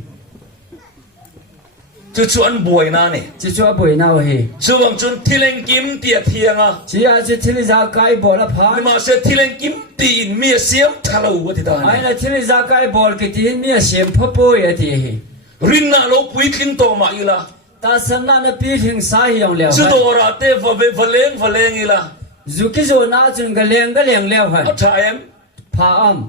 chu chu an boy na ne chi chu a boi na o he chu wang chun thileng kim tia thianga chi a chu thil za kai bol a pha ma se thileng kim tin mi siam thalo wa ti ta ai ne la thil za kai bol ki tin mi sem pha poi a ti he rin na lo pui thin to ma ila ta sana na pi thing sa hi yong le chu do ra te va ve valeng ila zu ki zo na chun ga leng le ha a tha em pha am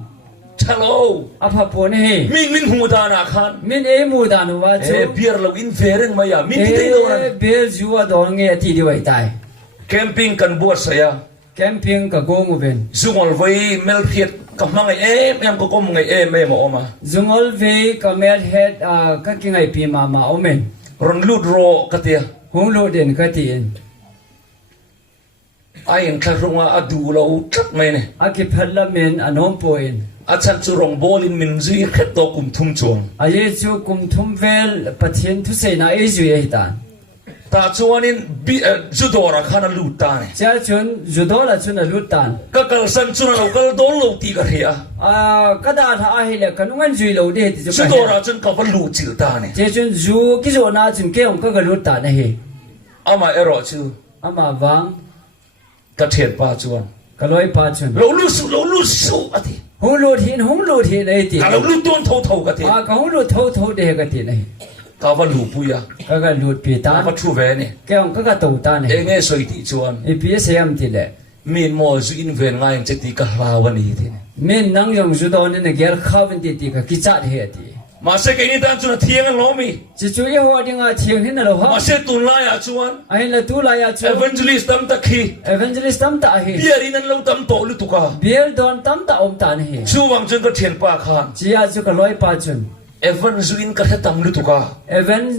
thalo a pha po ne he min hu da na khan min e mu da nu wa chu e beer lo in vereng ma ya min ti te do ran bel ju a do nge ti di wai tai camping kan buat saya camping ka go mu ben zungol vai mel khiet ka mangai em ko kom ngai em ma oma zungol ve ka mel head ka ki ngai pi ma omen ron lut ro katia hung lo den ka ti en ai en kharunga adu lo tat mai ne a ki phalla men anom po en a chan chu rong bolin min zui khet to kum thum chuang a ye chu kum thum vel pathian thu se na e ju e tan ta chuanin bi judora khana lut ta ne cha chun judola chun a lut tan ka kal san chuna lo kal don lo ti ka ria ka da tha a he le kan ngan ju lo de ti chu ka judora chun ka va lu chil ta ne che chun ju ki zo na chun ke ong ka ga lut ta ne he ama ero chu ama wang ka thiet pa chuan ka loi pa chun lo lu su ati hung lo hin e ti ka lo lu ton thau thau ka ti ka hung lo thau de ka ti ne ka va lu pu ya ka ga lut pi ka ta va thu ve ne ke ong ka ga to ta ne e nge soi ti chuan e pi se am ti le min mo zu in ven ngai che ti ka hlawani ti ne min nang yong ju do ne gel khawen ti ti ka ki cha he ti ma se ke ni tan chuna thiang lo mi chi chu ye ho ding a thiang hin lo ha ma se tun la ya chuan ai la tu la ya chu evangelist tam ta khi evangelist tam ta he biarin an lo tam to lu tu ka biel don tam ta om ta ne he chu wang chun ka thian pa khan chi ya chu ka loi pa chun evan zuin ka tam lu tu ka even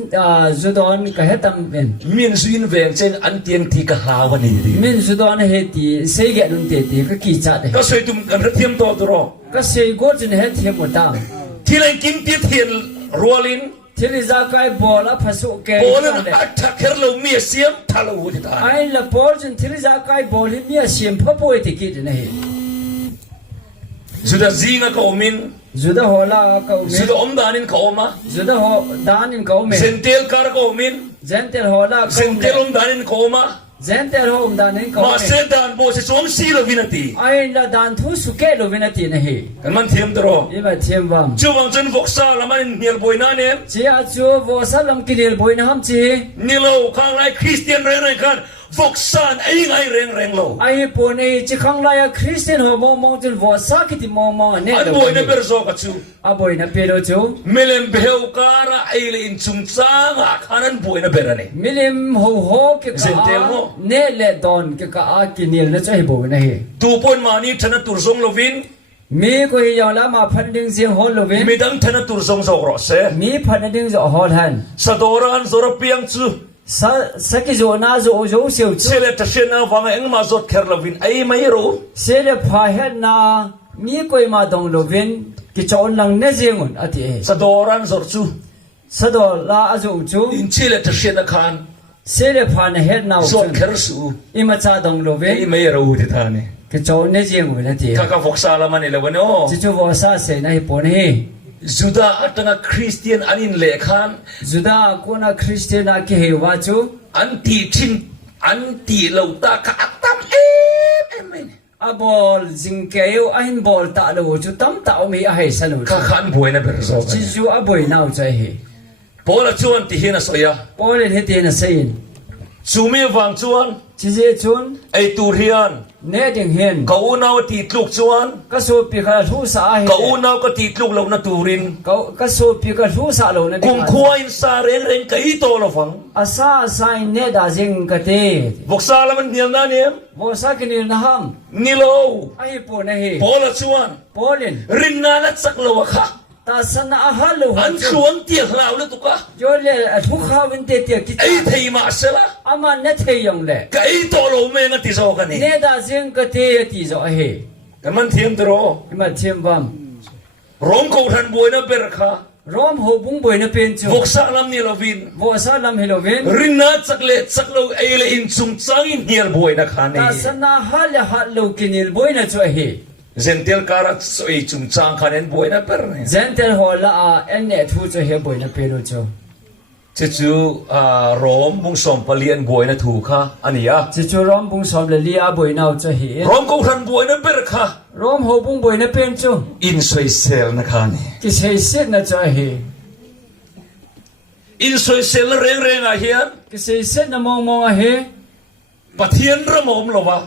ju don ka he tam men min zuin veng chen an tiang ti ka hlawani ri min ju don he ti sei ge dun te ti ka ki cha de ka soi tum kan thiam to tu ro ka sei go chun he thiam mo ta thi lai kim ti thian rolin thili za kai bola phasu ke bolan atta kher lo mi siam thalo ti ta ai la bol chun thili za kai boli mi sim pha poi ti ki ne he zuda zinga ka omin juda hola ka me zuda omdanin ka oma juda ho dan in ka me sentel kar ka omin gentle hola ka sentel omdanin ka oma Zente rom dan ning ko มาเสดานโบเสสวงสีโลวินาที ai la dan thu su ke lo venati na hi กันมันเทียมตรอ i ba thiam wam จูวังจนฟกซาละมันเนียลบอยนาเนี่ย chi a chu vo salam kinil boina ham chi นี่เราข้างไรคริสเตียนเร่งกันฟกซานไอ้ไงเร่งเรา ai po nei chi khang la ya Christian ho mong mong chen vo sa ki ti mong mong ne อันบอยเนี่ยเบอร์โซกัจู a boina pe lo chu เมเลมเบลการะไอ้เลยอินซุงซางอ่ะขานันบอยเนี่ยเบอร์นี่ milim ho ho ke Zentel ka mo. ne le don ke ka a kinil na chai bo na hi ตูปนมานี่ธนตุรซงโลวิน mi ko hi yaw la ma phan ding sing ho lo vin มีดังธนตุรซงโซกรอเซ mi phan ding zo ho han สะดอรันโซรเปียงจู sa ki zo na zo zo siu เซ chu เลตเชนาวังเอ็งมาจดแคร์โลวินไอ้ไม่รู้ se le pha het na mi koi ma dong lo vin ki chon lang ne jingun ati e สะดอรันโซรจู sa do la a zo chu อินเชเลตเชนาคาน se le pha na het na จดแคร์สู i ma cha dong lo ไอ้ vin ไม่รู้ที่ท่านี่ ki chon ne jingun ati ข้าก็ฟกซาละมันนี่ละวันโอ chi chu vo sa se na hi po ni จุดาอัตงคริสเตียนอันนี้เลขัน juda ko na Christian a ki he wa chu อันตีชินอันตีเหล่าตาขอักตั้มเอ๊ะไม่ a bol jing ke yo a hin bol ta lo chu tam ta o mi a hai sa lo ข้าขันบวยนะเบอร์โซ chi chu a boi nau chai hi พอละชวนที่เห็นสอย pol he te na sein ซูมีวังชวน chi je chun ไอตูเรียน ne ding hen เขาอุณาวตีลูกชวน ka so pi kha thu sa hi เขาอุณาวก็ตีลูกเรานะตูริน ka so pi ka thu sa lo na กุม ding ควายสาเร่งเร่งไก่โตเราฟัง asa sai ne da jing ka te บกซาละมันเนียนนะเนี่ย bo sa ki ni na ham นี่โล ai po na hi พอละชวน polin รินนาละสักโลวะค่ะ ta sana a ha lo อันชวนเตี้ยเหล่าเลยตุกะ yo le a thu kha win te te ki ไอ้เทียมาเสละ ama ne the yong le ไก่โตเราไม่งั้นติโซกันนี่ ne da jing ka te ti zo hi แต่มันเทียมตรอ ima thiam wam ร้องกูทันบวยนะเบรค่ะ rom ho bung boi na pen chu บกซาลำนี่เราวิน bo sa lam helovin รินนาสักเล็ดสักโลไอ้เลยอินซุงจังอินเฮียลบวยนะค่ะนี่ ta sana ha le ha lo kinil boi na chu hi เซนเทลการ์ดสวยจุงจังคันเอ็นบวยนะเปอร์เนี่ย zentel ho la a en ne thu chu he boi na pe lo chu เจ้าโรมบุงสมปลียนบวยนะถูกค่ะอันนี้อ่ะ chi chu rom bung som le li a boi na chu hi โรมกูทันบวยนะเปอร์ค่ะ rom ho bung boi na pen chu อินสวยเซลนะค่ะนี่ ki sei set na chu hi อินสวยเซลเร่งเร่งอะเฮียน ki sei set na mong mong a he ปะเทียนระมมหรอวะ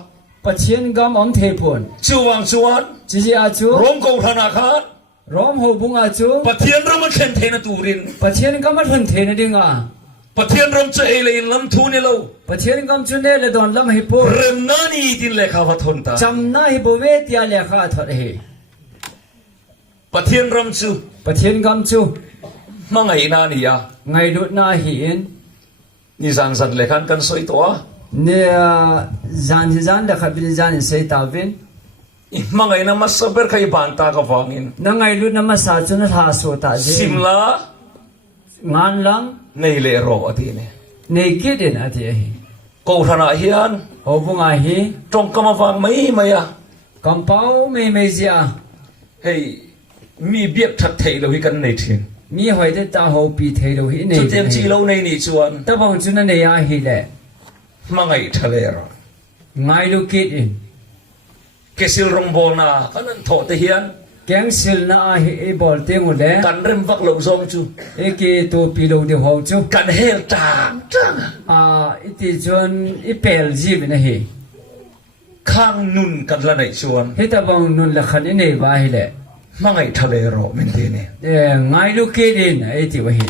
pachien gam om the pon ชูวังชวน chi ji a chu โรมกูทันอาคาร rom ho bung a chu ปะเทียนระมันเข็นเทนตูริน pachien gam ma thun the na ding a ปะเทียนระมันจะเอเลยลำทูนี่เรา pachien gam chu ne le don lam hi po เริ่มนานี่ดินเลยข้าวทนตา cham na hi bo ve tia le kha thot hi ปะเทียนรำชู pachien gam chu มังไงนานี่อ่ะ ngai lut na hi in นี่สันสันเลยขันกันสวยตัว ne zan zan da khabil zan sei ta vin มังไงนะมาสับเบอร์ใครบานตากฟังอิน na ngai lut na ma sa chu na tha so ta ซิ je มลา ngan lang ในเลโรอดีเนี่ย ne kidin ati hi กูธนาเฮียน ho bunga hi ตรงกำมาฟังไม่อ่ะ kampau me me zia เฮ้ยมีเบียบทัดเทยเราให้กันในทีน mi hoi de ta ho pi thei lo hi จุด ne เต็มจีเราในนี่ชวน ta bang chu na ne ya hi le มังไงทะเลรอ ngai lu kidin เกสิลรงโบนาขันนั้นโถเฮียน keng sil na a hi e bol te mu le กันเริ่มวักเหล่าซองจู e ki to pi lo de ho chu กันเฮลจางจัง a iti chon i pel ji bi na hi ข้างนุ่นกันละในชวน he ta bang nun la khan ne ba hi le มังไงทะเลรอเมนเทเนี่ย ngai lu kidin e ti wa hi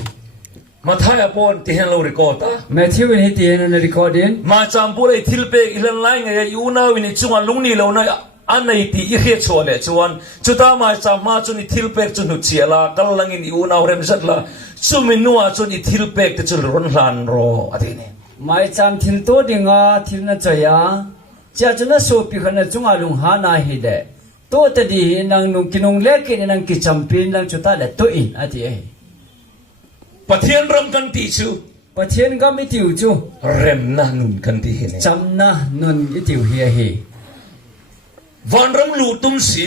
มาท้ายปอนที่เห็นเราเรคอร์ด Matthew ni ti na recording มาจำพูดไอ้ทิลเปกอีลันไลน์ไงยูนาวินิจวนลุงนี่เราเนี่ยอันไหนที่อีเขียชวนเลยชวนจุดตามาจำมาจนอีทิลเปกจนหุดเชียละกัลลังอินยูนาเรมจัดละสุมินัวจนอีทิลเปกจะจนร้อนหลานรออะไรเนี่ย mai cham thil to dinga thil na chaya cha chana so pi khana chunga lung ha na hi de to ta di nang nung kinung le ki nang ki champin lang chuta le to in ati e ปะเทียนรำกันตีชู pathian gam i tiu chu เรมนานุนกันตีเห็น cham na nun i tiu hi hi วันรำลูตุ้มสี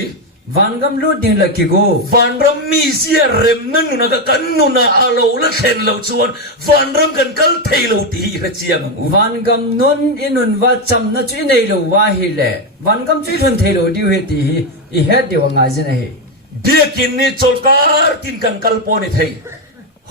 วันกำลุดดิ่งละกิโก วันรำมีเสียเร็มนั่นนะก็กันนุนาอาโลและเข็นเราชวนวันรำกันกัลเทโลตีระเจียง วันกำนุนอินุนว่าจำนะจุยในโลว่าฮิเลวันกำจุยทุนเทโลดิวเฮตีอีเฮดเดียวงายจินะเฮ เดียกินนี่โจลการตินกันกัลปอนิเท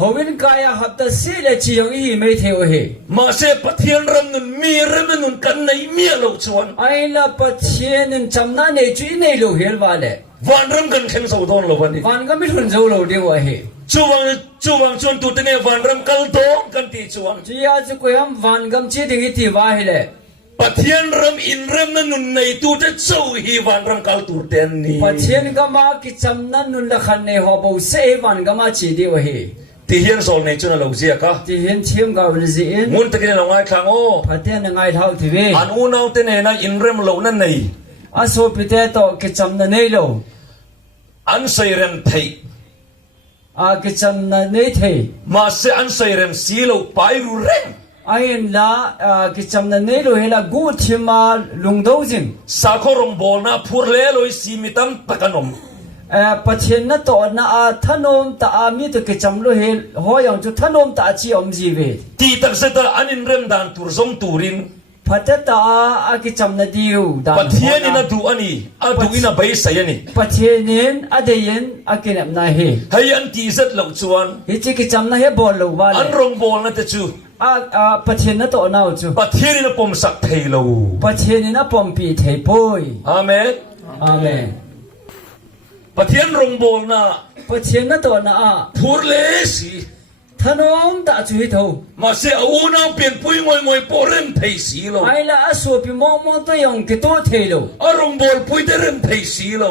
ฮวินกายหับตะซีเลจียงอีไม่เทวเฮ มาเสปะเทียนรำนุนมีรำนุนกันในเมียเราชวน ไอละปะเชียนจำนะในจุยในโลเฮลวาเล วันรำกันเข็นสาวดอนเราวันนี้ วันกำไม่ทุนโจโลเดียวเฮ จวงชวนตุตเนวันรำกัลโตกันตีชวน จีอาจุกยามวันกำจีดิ่งอีทีว่าฮิเล ปะเทียนรำอินรำนุนในตุเตโซฮีวันรำกัลตูเตนนี่ ปะเชียนกำมากิจำนั้นนุนละคันในหอบเสวันกำมาจีเดียวเฮ ที่เฮียนสอนในจุนเราเสียกะ ที่เห็นเทียมกับวันจีน มุนตะกินเราไงครั้งโอ พัดเทียนง่ายเท่าทีวี อันอูนเอาเตเนนะอินเรมเรานั่นใน อาโซปิเตโตกิจำนั้นในโล อันเซเรมไทย อากิจำนั้นในเท มาเสอันเซเรมสีเราไปรูเร่ง ไอ้ละกิจำนั้นในโลเฮละกูทิมาลุงโดจิง สาครมบอลนะพูดเล่ลอยสีมิตัมตะกันนม ปัจเจนนั้นต่อนะทนมตามีตัวกิจำโลเฮหอยังจุทนมตาจีอมจีเว ที่ตักเสตอันอินเรมดานตูร์ซงตูริน พัดตาอากิจำนั้นดิวดาน ปะเทียนินะดูอันนี้อาดูอินะไปใส่ยันนี่ ปัจเจนินอเดียนอากินนาเฮ ให้อันที่เสร็จเราชวน ฮิจิกิจำนั้นเฮบอลโลวา อัน เล รงบอลนั่นจะจู ปัจเจนนั้นต่อนะจู ปะเทียนินะปมสักเทโล ปัจเจนินะปอมปีเทปอย อาเมน อาเมน ปะเทียนรงบอลนะ ปัจเจนนั้นต่อนะ พูดเล่สี ทนมตาจุยเท่า มาเสอูน่าเปลี่ยนปุยมวยมวยปอเรมไทยสีโล ไอ้ละอาสูปิมองมองตัวยองกิตัวเทโล อารมณ์บอลปุยเดเรมไทยสีโล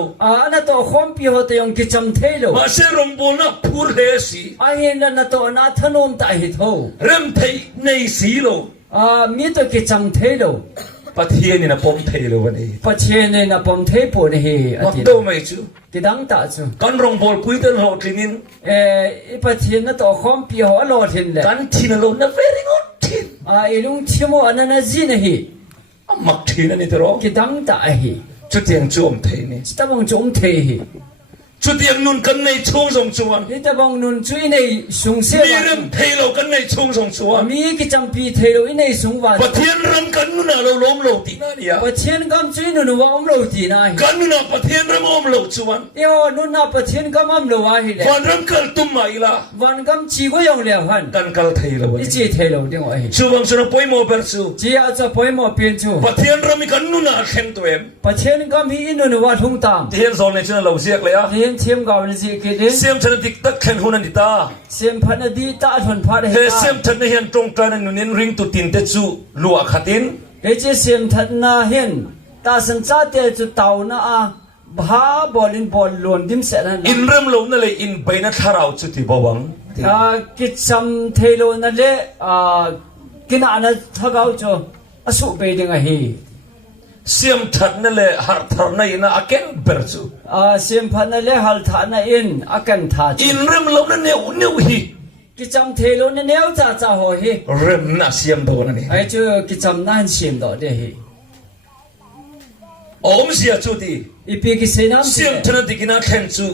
นั่นตัวคอมพิวตัวยองกิจำเทโล มาเสรมบอลนะพูดเล่สี ไอ้เห็นนั่นตัวน่าทนมตาหิเท่า เรมไทยในสีโล มีตัวกิจำเทโล ปะเทียนนี่นะปมเทโลวันนี้ ปัจเจนนะปอมเทปนเฮอ มัก ติ โตไม่จู กิดังตาจู กันรงบอลปุยเดินหอทินิน ปัจเจนนั่นตัวคอมพิวอลอทินเลย กันทินโลนะ very good ทิน อีลุงทิโมอันนั้นจีนเฮ มักทินนี่ตรอ กิดังตาเฮ ชุดเตียงจวมเทนี่ สตาบังจงเทเฮ ชุดเตียงนุนกันในช่วงสองชวน นี่ตาบังนุนจุยในสุงเส มี วา เรื่องเทโลกันในช่วงสองชวน มีกิจำปีเทโลในสุงวา ปะเทียนรำกันนุนเราล้มโลตีน่าเนี่ย ปัจเจนกำจุยนุนว่าอมโลตีนาเฮ กันนุนปะเทียนรำอมโลชวน เอวนุนน่ะปัจเจนกำอมโลวาเฮเลย วันรำกันตุ้มไม่ละ วันกำจีก็ยองแล้วฮัน กันกัลเทโลวัน อี นี้ จีเทโลดีกว่าเฮ ชูวังชนะปุยโมเปอร์ซู จีอาจจะปล่อยหมอเปลี่ยนจู ปะเทียนรำมีกันนุนเข็นตัวเอง ปัจเจนกำฮีอินุนว่าทุ่งตาม เทียนโซนในชนะเราเสียกเลยอะ เฮียนเทียมกับวันจีกิดิน เสียมชนะติกตักเข็นหุนันดิตา เสียมพันดีตาทนพัดเฮ เฮเสียมชนะเฮียนตรงกลางนุนินริงตุตินเตจูลัวขัดิน เฮจีเสียมทัดนาเห็นตาสันจ้าเตจุเตานาบ้าบอลินบอลลวนดิมเสร็จ อิ แล้ นเริ่มลงนั่นเลยอินไปนัทาราวจุดที่บวัง กิจสัมเทโลนั่นแหละกินอันนั้นถ้าเขาจะอสุเบดิงเฮ เสียมทัดนั่นเลยหาทารนัยนะอาเกนเบอร์จู เสียมพันนั่นแหละฮัลทานาอินอากันทาจ อินเริ่มลงนั่นเนี่ยอุนิวฮี กิจสัมเทโลนั่นเนี้ยจ้าจ้าหัวเฮ เริ่มน่าเสียมโดนนั่นนี่ ไอ้เจ้ากิจสัมนั่นเสียมต่อเด้เฮ โอมเสียจุดที่ อีปีกิเซนัม เสียมชนะติกินาเข็นจู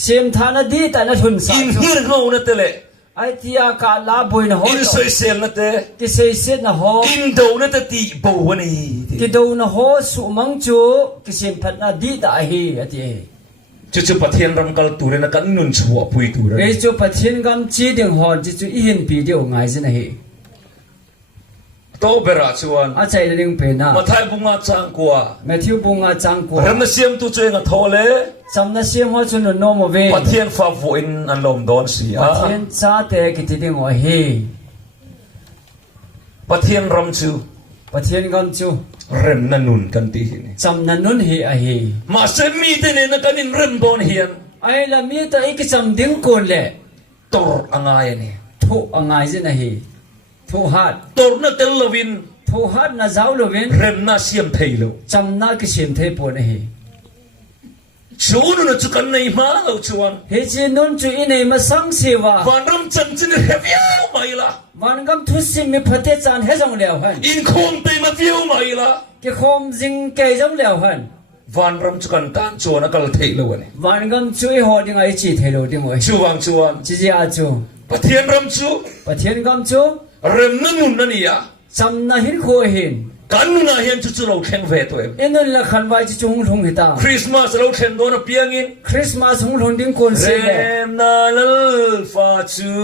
เสียมทานาดีแต่นั่นทุนสา อิน จู ฮิร์โนนั่นเตะเลย ไอ้ที่อากาศลาบวยนะฮอ อินสวยเซลนั่นเตะ กิเซเซนะฮอ อินโดนั่นเตะตีบวันนี้ กิดูนะฮอสุมังจูกิเซมพัดนาดีตาเฮอติ จุดปะเทียนรำกัลตูเรนักันนุนชัวปุยตูเร เอจูปัจเจนกำจีดิงฮอจิจูอีเห็นปีเดียวง่ายสินะเฮ โตเบราชวน อาใจเรื่องเป็นนะ มาไทยบุงอาจางกว่า แมทธิวบุงอาจังกู เริ่มเสียมตัวเจงaทอเล จำนัเสียงหัวชนโนโมเว ปะเทียนฟ้าฝนอันลมโดนเสีย ปัจเจนจ้าเตะกิติดิงหัวเฮ ปะเทียนรำจู ปัจเจนกำจู เริ่มนันนุนกันตีนี่ จำนันนุนเฮอเฮ มาเซมีเตเนนักันอินเริ่มโดนเฮียน ไอ้ละมีแต่อีกจำดิ้งกูเลย ตรอ่างไงนี่ ทุกง่ายสินะเฮทุกฮัด ตรนักเตลวิน ทุกฮัดน่าเจ้าลูวิน เริ่มน่าเสียมเทโล จำนักกิเซมเทปนเฮ ชูนุนจุกันในมาเราชวน เฮจินุนจูอินเอมาสังเสวา วันรำจันจินเฮฟิวไม่ละ วันกำทุสิมีพัฒจานเฮจงเหลียวหัน อินคงเตมาฟิวไม่ละ กิคมจิงเกยจงเหลียวหัน วันรำจุกันตานจวนกัลเทลวันนี้ วันกำช่วยหอดิ้งไอจีเทโลดิ้งไว้ จูวังจวน จีจีอาจู ปะเทียนรำจู ปะเทียนกำจู เริ่มนั่นนุ่นนั่นนี่อะ จำนาหินโคเห็น กันนุ่นน่ะเห็นจุเราเข่งเวตัวเอง เอ็นนั่นละขันไว้จะจุงทงหิตา คริสต์มาสเราเข่งโดนเปียงิน คริสต์มาสหงทงดิ้งคนเสียเลย เริ่มนาลฟาจู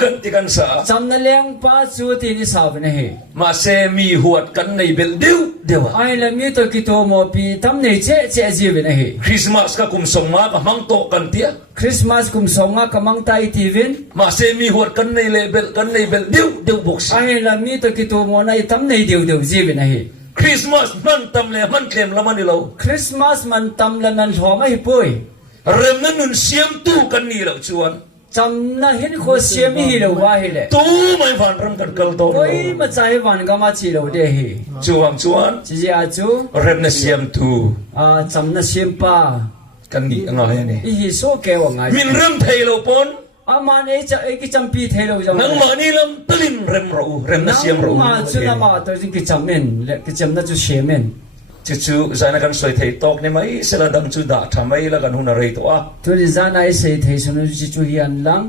กันติกันสา จำนาเลี้ยงป้าจูตีนิสาวเป็นเห มาเซมีหัวกันในเบลเดียวเดียว ไอ้ละมีตัวกิโตโมปีทำในเจ๊เจ๊จีเป็นเห คริสต์มาสก็กุมส่งมากับมังโตกันเตีย คริสต์มาสกุมสองกำมังไตทีวิน มาเซมีหัวกันในเลเบลกันในเบลเดียวเดียวบุก ไอ้ละมีตัวกิโตโมในทำในเดียวเดียวจีเป็นเห คริสต์มาสมันตำเลยมันเคลมละมันนี่เรา คริสต์มาสมันทำละนันหอมไอ้ป่วย เริ่มนั้นนุ่นเสียมตู้กันนี่เราชวน จำนาหินโคเสียมีหิโลว่าเหเลย ตู้ไม่ฝันรำกันเกลโต โอ้ยมาใจวันก็มาจีโลเดเห ชวน จีจีอาจู เริ่มนั้นเสียมตู้ จำนาเสียมป้า กันนี่อะไรนี่ อีฮิโซเกว่าไง มินเริ่มเทเราปน อามันเอจะเอกิจำปีเทโลจัง นังมานี่ลำตลินเริ่มเราเริ่มนั้นเสียมเรา มาจุนามาตัวจริงกิจำเมนและกิจำน่าจะเชเมน จู่ๆใจนักการสวยเทตอกนี่ไหมเสร็จแล้วดังจุดด่าทำไมแล้วกันหุ่นอะไรตัว ตัวนี้จานไอเสียเทสนุจิจุฮิอันลัง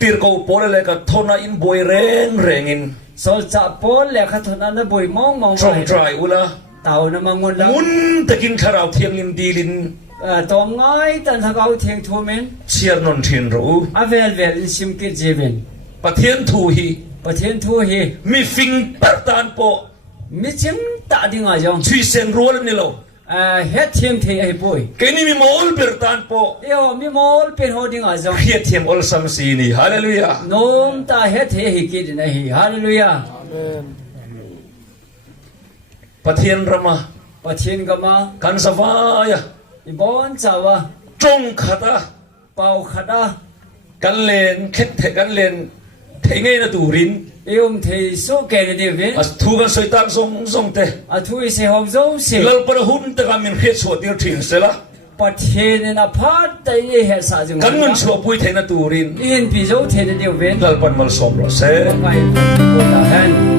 ปีร์กูโปรเลยกับทนาอินบวยเร่งอิน โซลจ่าปอลและขัดนันบุยมอง ตรงใจอุละ เต่าน้ำมันงุนลัง มุนตะกินขาราวเทียงอินดีลิน ตัวง่ายแต่ถ้าเขาเทียงทัวเมน เชียร์นนทินรู้ อาเวลชิมกิจเจเวน ปะเทียนทูฮี ประเทศทัวเฮ มีฟิงปัตตานโป มิจิมตาดิงอาจง ชีเซนรัวนี่เรา เฮ็ดเทียมเทียไอ้ปุย แกนี่มีมอลเปิดตานโป เดี๋ยวมีมอลเป็นหัวดิงอาจง เฮียเทียมอลซัมซีนี่ฮาเลลูยา โน้มตาเฮ็ดเทียฮิกิดนะฮิฮาเลลูยา ปะเทียนรมา ประเทศก็มา กันสวายะ อีบอนจ้าวะ จงขัด เป่าขัดา กันเลนเข็ดเทกันเลนเทงเงินตูริน เอ็มเทสุเกนเดวิน as tu kan soitan song te อาทุยเซฮอมโซเซ lal para hun te kan min khet so tir thin sela ประเทศน่ะพัดแต่ยี่เฮสาจึง kan ngun so pui thena turin อินพิโซเทนเดวิน lal pan mal som lo se ไปกุลาฮัน